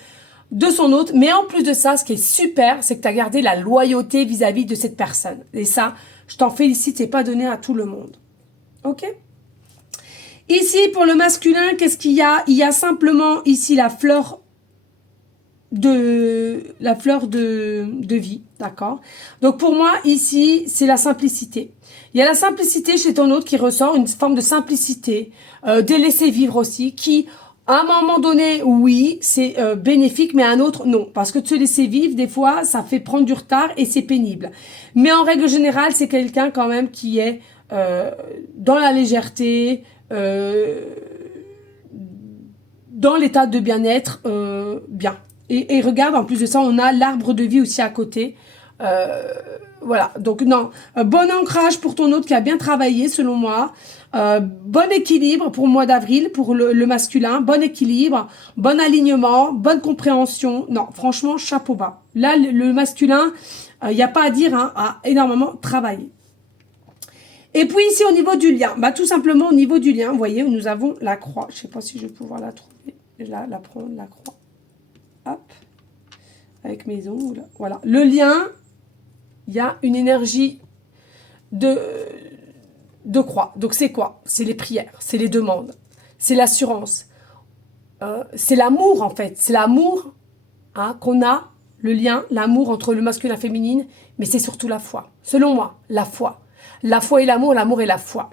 de son hôte, mais en plus de ça, ce qui est super, c'est que tu as gardé la loyauté vis-à-vis de cette personne. Et ça, je t'en félicite, c'est pas donné à tout le monde. Ok ? Ici, pour le masculin, qu'est-ce qu'il y a? Il y a simplement ici la fleur de vie, d'accord? Donc pour moi ici c'est la simplicité. Il y a la simplicité chez ton autre qui ressort, une forme de simplicité, de laisser vivre aussi, qui à un moment donné oui c'est bénéfique, mais à un autre non, parce que de se laisser vivre des fois ça fait prendre du retard et c'est pénible. Mais en règle générale c'est quelqu'un quand même qui est dans la légèreté, dans l'état de bien-être, bien. Et regarde, en plus de ça, on a l'arbre de vie aussi à côté. Voilà, donc non, bon ancrage pour ton autre qui a bien travaillé selon moi. Bon équilibre pour le mois d'avril, pour le masculin. Bon équilibre, bon alignement, bonne compréhension. Non, franchement, chapeau bas. Là, le masculin, il n'y a pas à dire, hein, a énormément travaillé. Et puis ici, au niveau du lien, bah, tout simplement au niveau du lien, vous voyez, nous avons la croix. Je ne sais pas si je vais pouvoir la trouver. Là, la prendre, la croix. Hop, avec mes ongles, voilà. Le lien, il y a une énergie de croix. Donc c'est quoi? C'est les prières, c'est les demandes, c'est l'assurance, c'est l'amour en fait. C'est l'amour, hein, qu'on a, le lien, l'amour entre le masculin et la féminine, mais c'est surtout la foi. Selon moi, la foi. La foi et l'amour et la foi.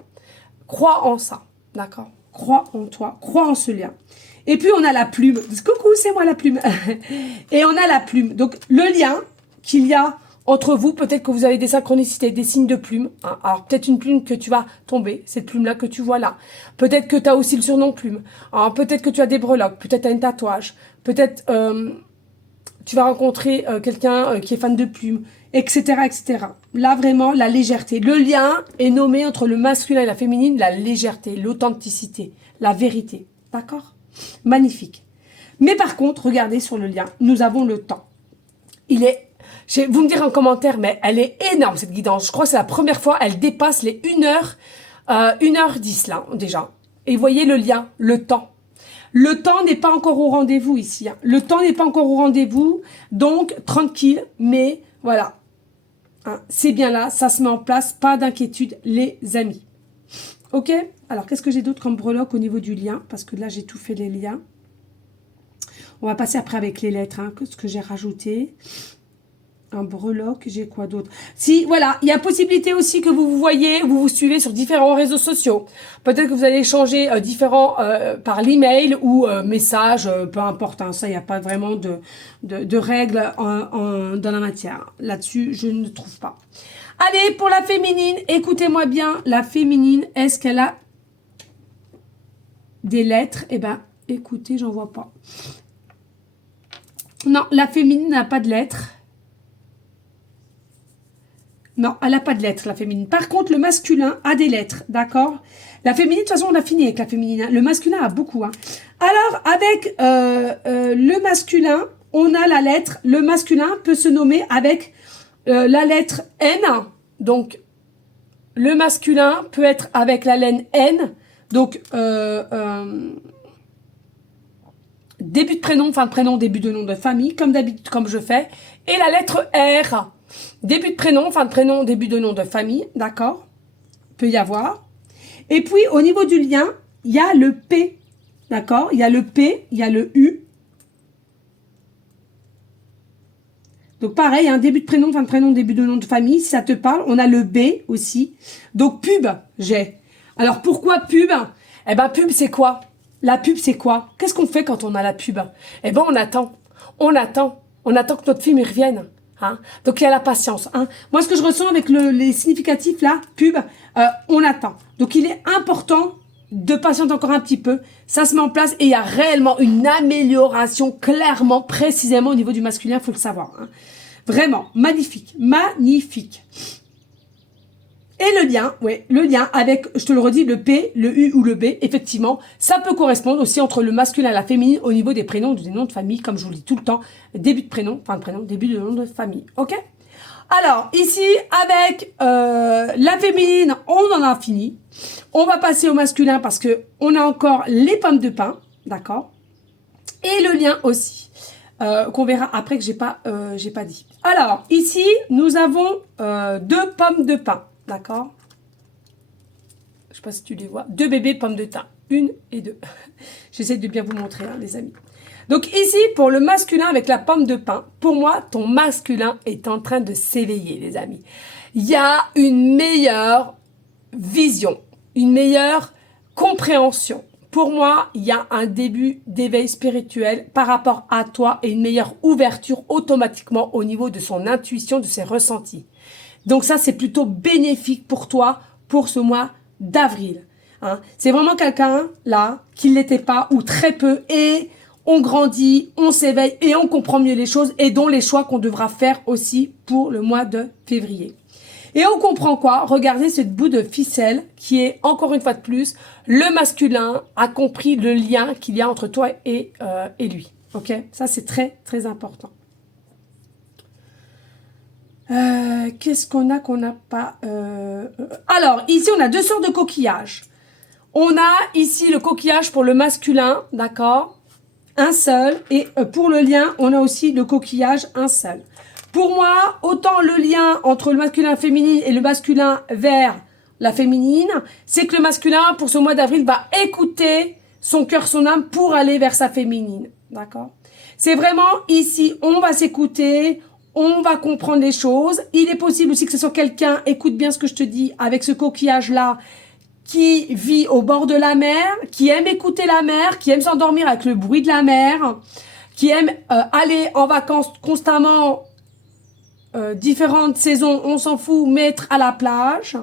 Crois en ça, d'accord? Crois en toi, crois en ce lien. Et puis, on a la plume. Coucou, c'est moi la plume. Et on a la plume. Donc, le lien qu'il y a Entre vous, peut-être que vous avez des synchronicités, des signes de plume. Hein. Alors, peut-être une plume que tu vas tomber, cette plume-là que tu vois là. Peut-être que tu as aussi le surnom plume. Alors, peut-être que tu as des breloques, peut-être tu as un tatouage. Peut-être tu vas rencontrer quelqu'un qui est fan de plumes, etc., etc. Là, vraiment, la légèreté. Le lien est nommé entre le masculin et la féminine, la légèreté, l'authenticité, la vérité. D'accord? Magnifique. Mais par contre, regardez sur le lien, nous avons le temps. Il est... Vous me direz en commentaire, mais elle est énorme cette guidance. Je crois que c'est la première fois, elle dépasse les 1h10 là, déjà. Et voyez le lien, le temps. Le temps n'est pas encore au rendez-vous ici. Hein. Le temps n'est pas encore au rendez-vous, donc tranquille, mais voilà. Hein, c'est bien là, ça se met en place, pas d'inquiétude les amis. Ok? Alors, qu'est-ce que j'ai d'autre comme breloque au niveau du lien? Parce que là, j'ai tout fait les liens. On va passer après avec les lettres, hein, ce que j'ai rajouté. Un breloque, j'ai quoi d'autre? Si, voilà, il y a possibilité aussi que vous vous voyez, vous vous suivez sur différents réseaux sociaux. Peut-être que vous allez échanger par l'email ou message, peu importe. Hein, ça, il n'y a pas vraiment de règles dans la matière. Là-dessus, je ne trouve pas. Allez, pour la féminine, écoutez-moi bien. La féminine, est-ce qu'elle a des lettres? Eh ben, écoutez, j'en vois pas. Non, la féminine n'a pas de lettres. Non, elle n'a pas de lettres, la féminine. Par contre, le masculin a des lettres, d'accord? La féminine, de toute façon, on a fini avec la féminine. Le masculin a beaucoup. Hein. Alors, avec le masculin, on a la lettre. Le masculin peut se nommer avec la lettre N. Donc, le masculin peut être avec la lettre N. Donc, début de prénom, fin de prénom, début de nom de famille, comme d'habitude, comme je fais. Et la lettre R. Début de prénom, fin de prénom, début de nom de famille, d'accord? Peut y avoir. Et puis, au niveau du lien, il y a le P, d'accord? Il y a le P, il y a le U. Donc, pareil, un début de prénom, fin de prénom, début de nom de famille, si ça te parle. On a le B aussi. Donc, pub, j'ai. Alors, pourquoi pub? Eh ben, pub, c'est quoi? La pub, c'est quoi? Qu'est-ce qu'on fait quand on a la pub? Eh ben, on attend. On attend. On attend que notre film y revienne. Hein? Donc, il y a la patience. Hein? Moi, ce que je ressens avec les significatifs, là, pub, on attend. Donc, il est important de patienter encore un petit peu. Ça se met en place et il y a réellement une amélioration, clairement, précisément au niveau du masculin, il faut le savoir. Hein? Vraiment, magnifique. Magnifique. Et le lien, ouais, le lien avec, je te le redis, le P, le U ou le B, effectivement, ça peut correspondre aussi entre le masculin et la féminine au niveau des prénoms ou des noms de famille, comme je vous le dis tout le temps, début de prénom, fin de prénom, début de nom de famille, ok? Alors, ici, avec la féminine, on en a fini. On va passer au masculin parce que on a encore les pommes de pin, d'accord? Et le lien aussi, qu'on verra après que j'ai pas dit. Alors, ici, nous avons 2 pommes de pin. D'accord? Je sais pas si tu les vois. 2 bébés pommes de thym. 1 et 2. J'essaie de bien vous montrer, hein, les amis. Donc ici, pour le masculin avec la pomme de pin, pour moi, ton masculin est en train de s'éveiller, les amis. Il y a une meilleure vision, une meilleure compréhension. Pour moi, il y a un début d'éveil spirituel par rapport à toi et une meilleure ouverture automatiquement au niveau de son intuition, de ses ressentis. Donc ça, c'est plutôt bénéfique pour toi, pour ce mois d'avril. Hein. C'est vraiment quelqu'un, là, qui ne l'était pas, ou très peu, et on grandit, on s'éveille, et on comprend mieux les choses, et dont les choix qu'on devra faire aussi pour le mois de février. Et on comprend quoi? Regardez ce bout de ficelle, qui est, encore une fois de plus, le masculin a compris le lien qu'il y a entre toi et lui. Ok? Ça, c'est très, très important. Qu'est-ce qu'on n'a pas Alors, ici, on a 2 sortes de coquillages. On a ici le coquillage pour le masculin, d'accord? Un seul. Et pour le lien, on a aussi le coquillage, un seul. Pour moi, autant le lien entre le masculin féminin et le masculin vers la féminine, c'est que le masculin, pour ce mois d'avril, va écouter son cœur, son âme pour aller vers sa féminine, d'accord? C'est vraiment ici, on va s'écouter, on va comprendre les choses. Il est possible aussi que ce soit quelqu'un, écoute bien ce que je te dis, avec ce coquillage-là, qui vit au bord de la mer, qui aime écouter la mer, qui aime s'endormir avec le bruit de la mer, qui aime aller en vacances constamment différentes saisons, on s'en fout, mais être à la plage,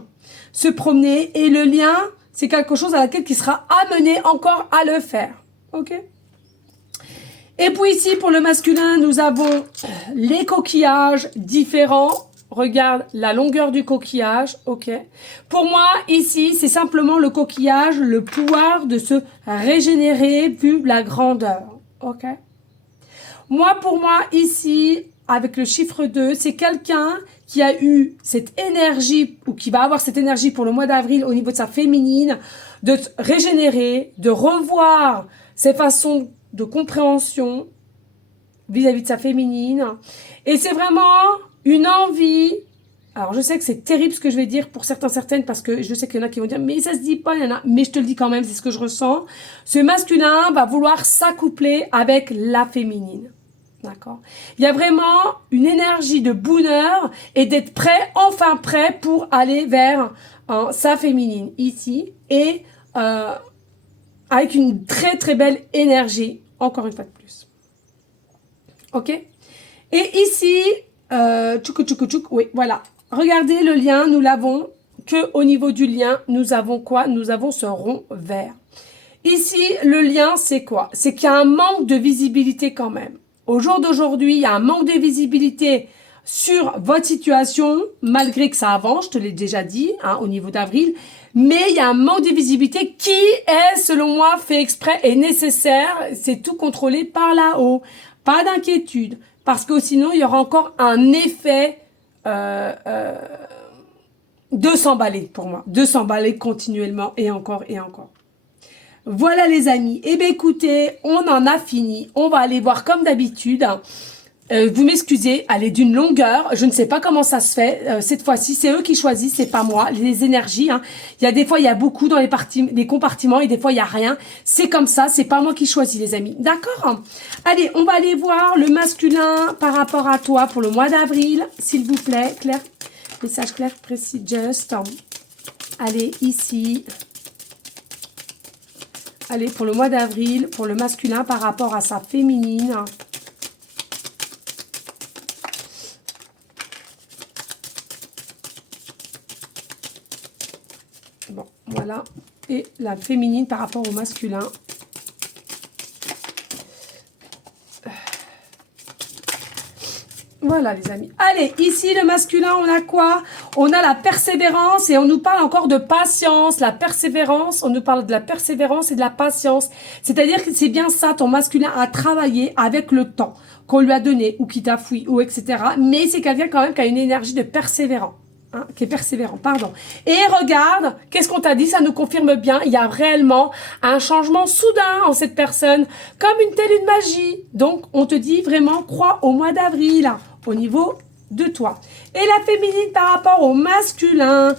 se promener, et le lien, c'est quelque chose à laquelle qui sera amené encore à le faire. Ok? Et puis ici, pour le masculin, nous avons les coquillages différents. Regarde la longueur du coquillage, ok. Pour moi, ici, c'est simplement le coquillage, le pouvoir de se régénérer vu la grandeur, ok. Moi, pour moi, ici, avec le chiffre 2, c'est quelqu'un qui a eu cette énergie, ou qui va avoir cette énergie pour le mois d'avril au niveau de sa féminine, de se régénérer, de revoir ses façons de compréhension vis-à-vis de sa féminine. Et c'est vraiment une envie. Alors, je sais que c'est terrible ce que je vais dire pour certains, certaines, parce que je sais qu'il y en a qui vont dire, mais ça se dit pas, il y en a, mais je te le dis quand même, c'est ce que je ressens. Ce masculin va vouloir s'accoupler avec la féminine. D'accord? Il y a vraiment une énergie de bonheur et d'être prêt, enfin prêt pour aller vers sa féminine ici et avec une très très belle énergie, encore une fois de plus. Ok? Et ici, oui, voilà. Regardez le lien, nous l'avons que au niveau du lien, nous avons quoi? Nous avons ce rond vert. Ici, le lien, c'est quoi? C'est qu'il y a un manque de visibilité quand même. Au jour d'aujourd'hui, il y a un manque de visibilité sur votre situation, malgré que ça avance, je te l'ai déjà dit, hein, au niveau d'avril. Mais il y a un manque de visibilité qui est, selon moi, fait exprès et nécessaire. C'est tout contrôlé par là-haut. Pas d'inquiétude. Parce que sinon, il y aura encore un effet de s'emballer pour moi. De s'emballer continuellement et encore et encore. Voilà les amis. Eh bien écoutez, on en a fini. On va aller voir comme d'habitude. Vous m'excusez, elle est d'une longueur. Je ne sais pas comment ça se fait. Cette fois-ci, c'est eux qui choisissent, c'est pas moi. Les énergies, hein. Il y a des fois, il y a beaucoup dans les compartiments et des fois, il y a rien. C'est comme ça, c'est pas moi qui choisis les amis. D'accord? Allez, on va aller voir le masculin par rapport à toi pour le mois d'avril. S'il vous plaît, Claire. Message clair, précis, just. Allez, ici. Allez, pour le mois d'avril, pour le masculin par rapport à sa féminine. Bon, voilà. Et la féminine par rapport au masculin. Voilà les amis. Allez, ici le masculin, on a quoi? On a la persévérance et on nous parle encore de patience. La persévérance, on nous parle de la persévérance et de la patience. C'est-à-dire que c'est bien ça, ton masculin a travaillé avec le temps qu'on lui a donné ou qui t'a fouillé ou etc. Mais c'est quelqu'un quand même qui a une énergie de persévérant. Hein, qui est persévérant, pardon. Et regarde, qu'est-ce qu'on t'a dit? Ça nous confirme bien, il y a réellement un changement soudain en cette personne, comme une telle une magie. Donc, on te dit vraiment, crois au mois d'avril, au niveau de toi. Et la féminine par rapport au masculin,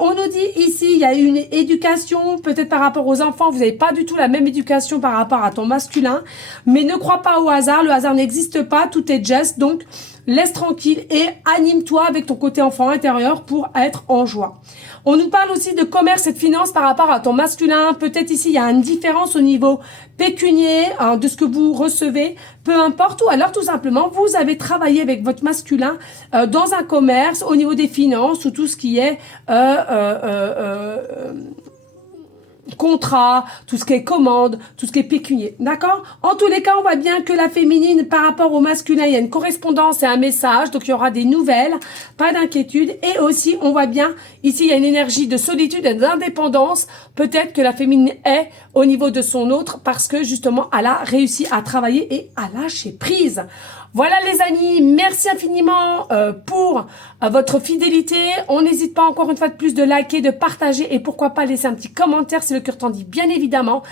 on nous dit ici, il y a une éducation, peut-être par rapport aux enfants, vous n'avez pas du tout la même éducation par rapport à ton masculin, mais ne crois pas au hasard, le hasard n'existe pas, tout est just, donc laisse tranquille et anime-toi avec ton côté enfant intérieur pour être en joie. On nous parle aussi de commerce et de finance par rapport à ton masculin. Peut-être ici, il y a une différence au niveau pécunier, hein, de ce que vous recevez, peu importe. Ou alors, tout simplement, vous avez travaillé avec votre masculin dans un commerce au niveau des finances ou tout ce qui est contrat, tout ce qui est commande, tout ce qui est pécunier, d'accord? En tous les cas, on voit bien que la féminine, par rapport au masculin, il y a une correspondance et un message, donc il y aura des nouvelles, pas d'inquiétude, et aussi, on voit bien, ici, il y a une énergie de solitude et d'indépendance, peut-être que la féminine est au niveau de son autre, parce que, justement, elle a réussi à travailler et à lâcher prise. Voilà les amis, merci infiniment pour votre fidélité. On n'hésite pas encore une fois de plus de liker, de partager et pourquoi pas laisser un petit commentaire si le cœur t'en dit, bien évidemment.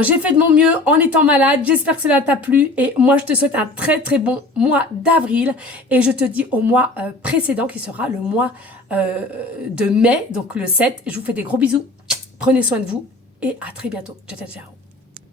J'ai fait de mon mieux en étant malade, j'espère que cela t'a plu et moi je te souhaite un très très bon mois d'avril et je te dis au mois précédent qui sera le mois de mai, donc le 7. Je vous fais des gros bisous, prenez soin de vous et à très bientôt. Ciao ciao ciao.